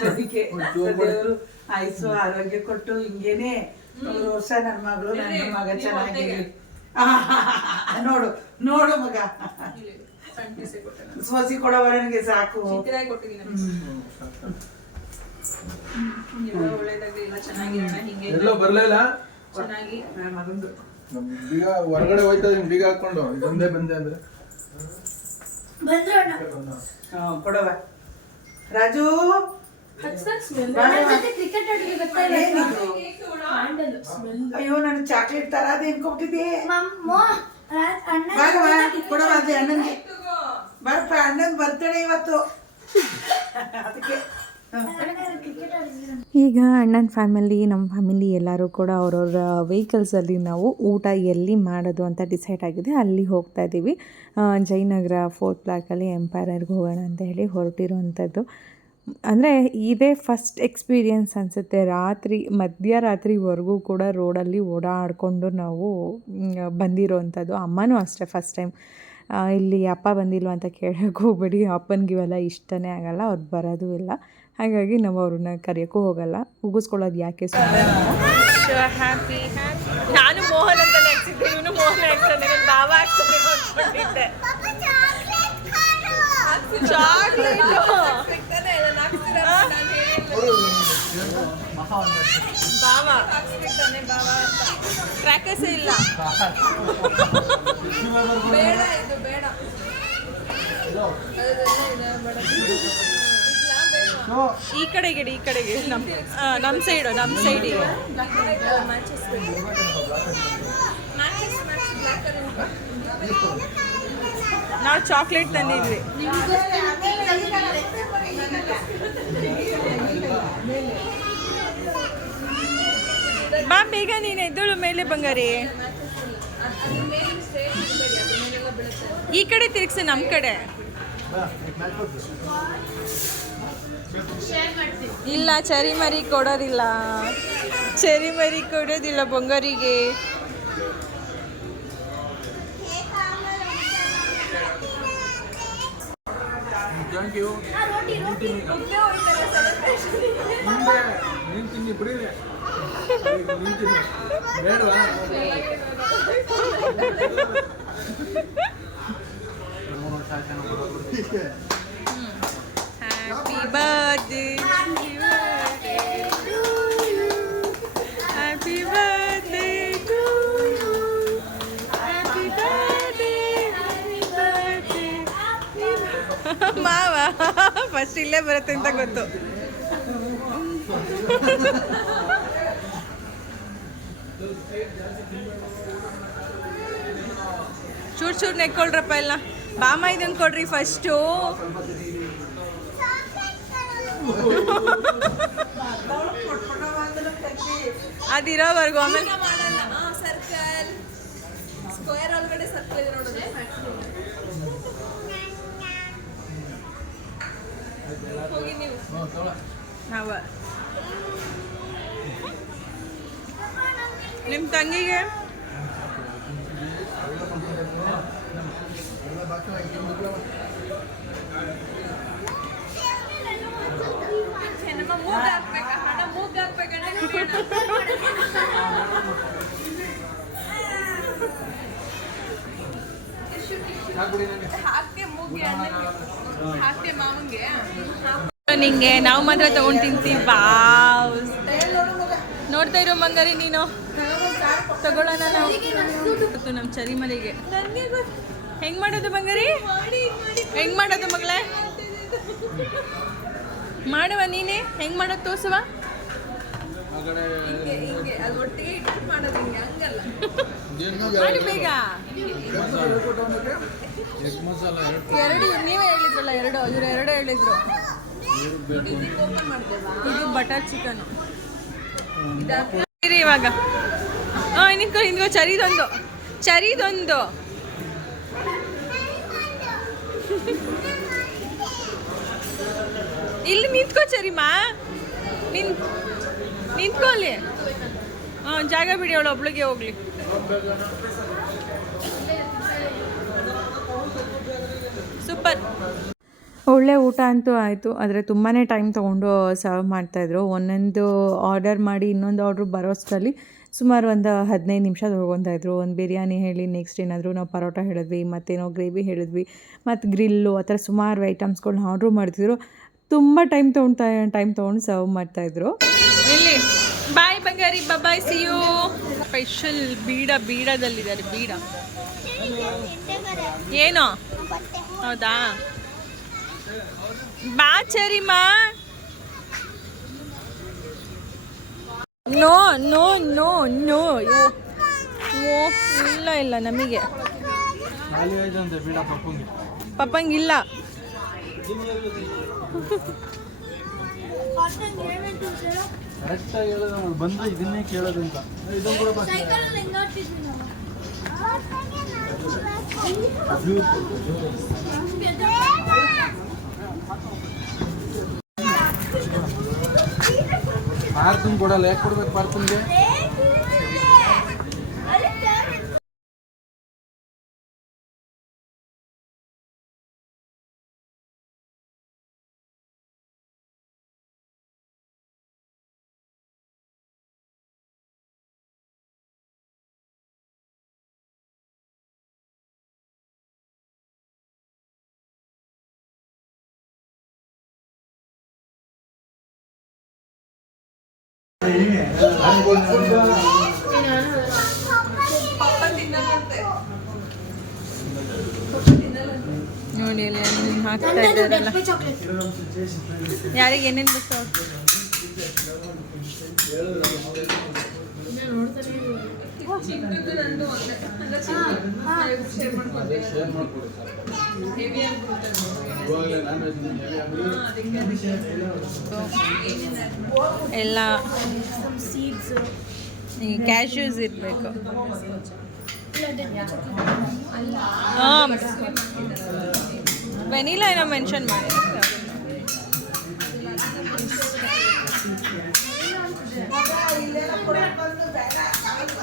ಅದಕ್ಕೆ ದೇವ್ರು ಆಯ್ಸು ಆರೋಗ್ಯ ಕೊಟ್ಟು ಹಿಂಗೇನೆ ಮೂರು ವರ್ಷ ನನ್ನ ಮಗಳು ನನ್ನ ಮಗ ಚೆನ್ನಾಗಿ ನೋಡು ನೋಡು ಮಗ ಸೋಸಿ ಕೊಡವ ನನಗೆ ಸಾಕು ಎಲ್ಲೋ ಬರ್ಲಿಲ್ಲ ಬೀಗ ಹೊರಗಡೆ ಹೋಯ್ತಾ ಇದೀನಿ ಬೀಗ ಹಾಕೊಂಡು. ಬಂದೆ ಬಂದೆ ಅಂದ್ರೆ. ಕೊಡವ. ರಾಜು? ಅಯ್ಯೋ ನಾನು ಚಾಕ್ಲೇಟ್ ತರ ಅದೇನ್ ಕೊಟ್ಟಿದ್ದೆ? ಬಾರವ ಕೊಡವ ಅದೇ ಅಣ್ಣನ್ಗೆ. ಬರಪ್ಪ ಅಣ್ಣನ್ ಬರ್ತಡೆ ಇವತ್ತು. ಅದಕ್ಕೆ. ಈಗ ಅಣ್ಣನ ಫ್ಯಾಮಿಲಿ ನಮ್ಮ ಫ್ಯಾಮಿಲಿ ಎಲ್ಲರೂ ಕೂಡ ಅವ್ರವ್ರ ವೆಹಿಕಲ್ಸಲ್ಲಿ ನಾವು ಊಟ ಎಲ್ಲಿ ಮಾಡೋದು ಅಂತ ಡಿಸೈಡ್ ಆಗಿದೆ. ಅಲ್ಲಿ ಹೋಗ್ತಾ ಇದ್ದೀವಿ ಜಯನಗರ ಫೋರ್ತ್ ಬ್ಲಾಕಲ್ಲಿ ಎಂಪೈರ್ಗೆ ಹೋಗೋಣ ಅಂತ ಹೇಳಿ ಹೊರಟಿರುವಂಥದ್ದು. ಅಂದರೆ ಇದೇ ಫಸ್ಟ್ ಎಕ್ಸ್ಪೀರಿಯನ್ಸ್ ಅನಿಸುತ್ತೆ. ರಾತ್ರಿ, ಮಧ್ಯರಾತ್ರಿವರೆಗೂ ಕೂಡ ರೋಡಲ್ಲಿ ಓಡಾಡಿಕೊಂಡು ನಾವು ಬಂದಿರೋ ಬಂದಿರೋವಂಥದ್ದು. ಅಮ್ಮನೂ ಅಷ್ಟೇ ಫಸ್ಟ್ ಟೈಮ್ ಇಲ್ಲಿ ಅಪ್ಪ ಬಂದಿಲ್ವ ಅಂತ ಕೇಳೋಕೆ ಹೋಗ್ಬೇಡಿ. ಅಪ್ಪನಿಗೆ ಇವೆಲ್ಲ ಇಷ್ಟನೇ ಆಗಲ್ಲ. ಅವ್ರು ಬರೋದು ಇಲ್ಲ. ಹಾಗಾಗಿ ನಾವು ಅವ್ರನ್ನ ಕರೆಯೋಕ್ಕೂ ಹೋಗಲ್ಲ. ಉಗಿಸ್ಕೊಳ್ಳೋದು ಯಾಕೆ? ಸುಮ್ಮನೆ ಹ್ಯಾಪಿ ನಾನು ಮೋಹನ್ ಅಂತ ಹಾಕ್ಸಿದ್ದೆ ಇವನು ಮೋಹನ್ ಹಾಕ್ತಾನೆ ಬಾವ ಹಾಕ್ತಾನೆ ಅಂದ್ಕೊಂಡಿದ್ದೆ ಬಾವ ಕ್ರ್ಯಾಕರ್ಸ್ ಇಲ್ಲ. ಈ ಕಡೆಗೆ ಈ ಕಡೆಗೆ ನಮ್ಮ ನಮ್ಮ ಸೈಡು ನಮ್ಮ ಸೈಡಿಗೆ ನಾವು ಚಾಕ್ಲೇಟ್ ತಂದಿದ್ವಿ. ಬಾ, ಬೇಗ ನೀನು ಎದ್ದಳು ಮೇಲೆ ಬಂಗಾರಿ. ಈ ಕಡೆ ತಿರುಗಿಸು ನಮ್ಮ ಕಡೆ. ಇಲ್ಲ ಚರಿ ಮರಿ ಕೊಡೋದಿಲ್ಲ. ಚರಿ ಮರಿ ಕೊಡೋದಿಲ್ಲ ಬಂಗಾರಿಗೆ. ಮಾವ? ಫಸ್ಟ್ ಇಲ್ಲೇ ಬರುತ್ತೆ ಅಂತ ಗೊತ್ತು. ಚೂರ್ ಚೂರ್ ನೆಕ್ಕೊಳ್ರಪ್ಪ ಎಲ್ಲ. ಬಾಮ ಇದನ್ನ ಕೊಡ್ರಿ ಫಸ್ಟು ಅದಿರೋವರೆಗೂ, ಆಮೇಲೆ ನಾವ ನಿಮ್ಮ ತಂಗಿಗೆ ನಿಂಗೆ, ನಾವು ಮಾತ್ರ ತಗೊಂಡ್ ತಿಂತೀವಿ. ನೋಡ್ತಾ ಇರೋ ಮಂಗಾರಿ ನೀನು. ತಗೊಳ್ಳೋಣ ನಾವು. ನಮ್ ನಮ್ಮ ಚರಿಮಲಿಗೆ ಹೆಂಗ್ ಮಾಡೋದು ಮಂಗರಿ? ಹೆಂಗ್ ಮಾಡೋದು ಮಗಳೇ? ಮಾಡುವ ನೀನೇ? ಹೆಂಗ್ ಮಾಡೋದು ತೋರ್ಸುವ ಮಾಡಿ ಬೇಗ ಎಗ್ ಮಸಾಲ ಎರಡು ನೀವೇ ಹೇಳಿದ್ರಲ್ಲ ಎರಡು ಇವ್ರು ಎರಡು ಹೇಳಿದ್ರು. ಇದು ಬಟರ್ ಚಿಕನ್ ಇವಾಗ. ಹಾಂ ನಿಂತ್ಕೊ ನಿಂತ್ಕೊ ಚರಿದೊಂದು. ಚರಿದೊಂದು. ಇಲ್ಲಿ ನಿಂತ್ಕೋ ಚರಿಮಾ. ನಿನ್ ನಿಂತ್ಕೋ ಅಲ್ಲಿ ಹಾಂ, ಜಾಗ ಬಿಡಿ ಅವಳು, ಒಬ್ಳಿಗೆ ಹೋಗ್ಲಿ. ಸೂಪರ್. ಒಳ್ಳೆ ಊಟ ಅಂತೂ ಆಯಿತು, ಆದರೆ ತುಂಬಾ ಟೈಮ್ ತೊಗೊಂಡು ಸರ್ವ್ ಮಾಡ್ತಾಯಿದ್ರು ಒಂದೊಂದು ಆರ್ಡರ್ ಮಾಡಿ, ಇನ್ನೊಂದು ಆರ್ಡ್ರ್ ಬರೋಷ್ಟರಲ್ಲಿ ಸುಮಾರು ಒಂದು ಹದಿನೈದು ನಿಮಿಷ ತೊಗೊತಾಯಿದ್ರು ಒಂದು ಬಿರಿಯಾನಿ ಹೇಳಿ ನೆಕ್ಸ್ಟ್ ಏನಾದರೂ ನಾವು ಪರೋಟ ಹೇಳಿದ್ವಿ, ಮತ್ತೇನೋ ಗ್ರೇವಿ ಹೇಳಿದ್ವಿ, ಮತ್ತು ಗ್ರಿಲ್ಲು ಆ ಥರ ಸುಮಾರು ಐಟಮ್ಸ್ಗಳನ್ನ ಆರ್ಡ್ರ್ ಮಾಡ್ತಿದ್ರು. ತುಂಬ ಟೈಮ್ ತೊಗೊಳ್ತಾ ಟೈಮ್ ತೊಗೊಂಡು ಸರ್ವ್ ಮಾಡ್ತಾಯಿದ್ರು ಇಲ್ಲಿ. ಬಾಯ್ ಬಂಗಾರಿ ಬಾಯ್ ಸಿ ಯು ಸ್ಪೆಷಲ್ ಬೀಡ ಬೀಡದಲ್ಲಿದ್ದಾರೆ ಬೀಡ. ಏನು? ಹೌದಾ? ಬಾ ಚರಿಮಾ. No no no no. ಓ ಇಲ್ಲ ಇಲ್ಲ ನಮಗೆ. ಪಪ್ಪಂಗಿಲ್ಲ. ಆಯ್ತು ಅಂತ ಕರೆಕ್ಟಾಗಿ ಹೇಳೋದು ಬಂದು ಇದನ್ನೇ ಇದನ್ನು ಕೂಡ ಆಡ್ತಿದ್ವಿ ನಾವು? ಪಾರ್ಕಿಂಗ್ ಕೊಡಲ್ಲ ಯಾಕೆ ಕೊಡ್ಬೇಕು ಪಾರ್ಕಿಂಗ್ಗೆ? ನೋಡಿ ಅಲ್ಲಿ ಅಲ್ಲಿ ಹಾಕ್ತಾ ಇದ್ದಾರಲ್ಲ ಚಾಕ್ಲೇಟ್ ಯಾರಿಗೆ ಏನೇನು ಬೇಕು ಎಲ್ಲ ಕ್ಯಾಶ್ಯೂಸ್ ಇರಬೇಕು. ಹಾಂ ವೆನಿಲಾ ಏನೋ ಮೆನ್ಷನ್ ಮಾಡಿ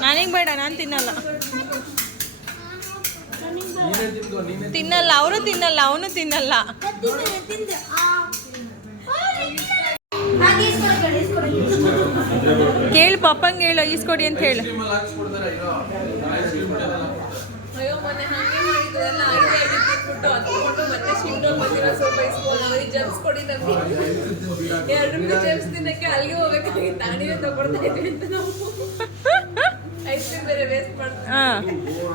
ನನಗೆ ಬೇಡ ನಾನು ತಿನ್ನಲ್ಲ. ನೀನೇ ತಿಂದು ನೀನೇ ತಿನ್ನಲ್ಲ ಅವರು ತಿನ್ನಲ್ಲ ಅವನು ತಿನ್ನಲ್ಲ. ಕೇಳು ಪಪ್ಪಂಗೆ ಹೇಳು ಈಸ್ಕೊಡಿ ಅಂತ ಹೇಳು. ಎರಡು ಜಮ್ಸ್ ತಿನ್ನಕ್ಕೆ ಅಲ್ಲಿಗೆ ಹೋಗ್ಬೇಕಾಗಿತ್ತು. ನಾನೇ ತಗೊಳ್ತಾ ಇದ್ವಿ ಅಂತ ನಾವು ಐಸ್ ಕ್ರೀಮ್ ಬೇರೆ ವೇಸ್ಟ್ ಮಾಡ್ತೀವಿ ಹಾಂ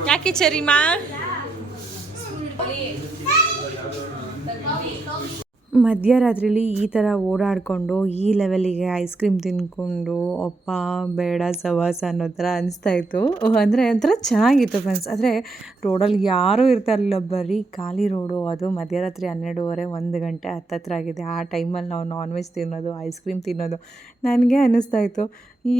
ಯಾಕೆ ಚರಿಮಾ ಮಧ್ಯರಾತ್ರಿಲಿ ಈ ಥರ ಓಡಾಡಿಕೊಂಡು ಈ ಲೆವೆಲಿಗೆ ಐಸ್ ಕ್ರೀಮ್ ತಿನ್ಕೊಂಡು, ಅಪ್ಪ, ಬೇಡ ಸವಾಸ ಅನ್ನೋ ಥರ ಅನಿಸ್ತಾ ಇತ್ತು. ಅಂದರೆ ಒಂಥರ ಚೆನ್ನಾಗಿತ್ತು ಫ್ರೆಂಡ್ಸ್ ಆದರೆ ರೋಡಲ್ಲಿ ಯಾರೂ ಇರ್ತಾ ಇರಲಿಲ್ಲ ಬರೀ ಖಾಲಿ ರೋಡು ಅದು ಮಧ್ಯರಾತ್ರಿ ಹನ್ನೆರಡೂವರೆ, ಒಂದು ಗಂಟೆ ಹತ್ತತ್ರ ಆಗಿದೆ. ಆ ಟೈಮಲ್ಲಿ ನಾವು ನಾನ್ ವೆಜ್ ತಿನ್ನೋದು ಐಸ್ ಕ್ರೀಮ್ ತಿನ್ನೋದು, ನನಗೆ ಅನ್ನಿಸ್ತಾ ಇತ್ತು.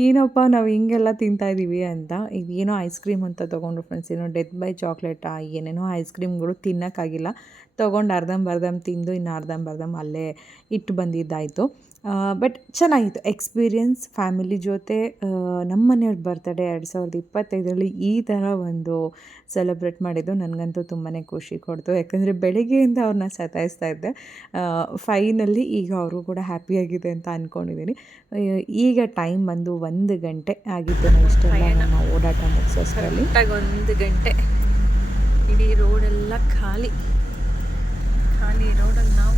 ಏನಪ್ಪ, ನಾವು ಹಿಂಗೆಲ್ಲ ತಿಂತಾಯಿದ್ದೀವಿ ಅಂತ. ಇದೇನೋ ಐಸ್ ಕ್ರೀಮ್ ಅಂತ ತೊಗೊಂಡ್ರು ಫ್ರೆಂಡ್ಸ್ ಏನೋ ಡೆತ್ ಬೈ ಚಾಕ್ಲೇಟಾ ಏನೇನೋ ಐಸ್ ಕ್ರೀಮ್ಗಳು ತಿನ್ನೋಕ್ಕಾಗಿಲ್ಲ. ತೊಗೊಂಡು ಅರ್ಧಂಬರ್ಧಂ ತಿಂದು ಇನ್ನು ಅರ್ಧಂಬರ್ಧಂ ಅಲ್ಲೇ ಇಟ್ಟು ಬಂದಿದ್ದಾಯಿತು. ಬಟ್ ಚೆನ್ನಾಗಿತ್ತು. ಎಕ್ಸ್ಪೀರಿಯನ್ಸ್ ಫ್ಯಾಮಿಲಿ ಜೊತೆ ನಮ್ಮ ಮನೆಯವ್ರ ಬರ್ತಡೇ ಎರಡು ಸಾವಿರದ ಇಪ್ಪತ್ತೈದರಲ್ಲಿ ಈ ಥರ ಒಂದು ಸೆಲೆಬ್ರೇಟ್ ಮಾಡಿದ್ದು ನನಗಂತೂ ತುಂಬಾ ಖುಷಿ ಕೊಡ್ತು. ಯಾಕಂದರೆ ಬೆಳಗ್ಗೆಯಿಂದ ಅವ್ರನ್ನ ಸತಾಯಿಸ್ತಾ ಇದ್ದೆ. ಫೈನಲ್ಲಿ ಈಗ ಅವರು ಕೂಡ ಹ್ಯಾಪಿಯಾಗಿದೆ ಅಂತ ಅಂದ್ಕೊಂಡಿದ್ದೀನಿ ಈಗ ಟೈಮ್ ಬಂದು ಒಂದು ಗಂಟೆ ಆಗಿತ್ತು ನಾವು ಇಷ್ಟೆಲ್ಲ ನಮ್ಮ ಓಡಾಟ ಮುಗಿಸೋಸ್ಕರಲ್ಲಿ ಒಂದು ಗಂಟೆ. ಇಡೀ ರೋಡೆಲ್ಲ ಖಾಲಿ. ಅಲ್ಲಿ ರೋಡಲ್ಲಿ ನಾವು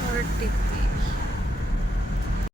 ಹೊರಟಿ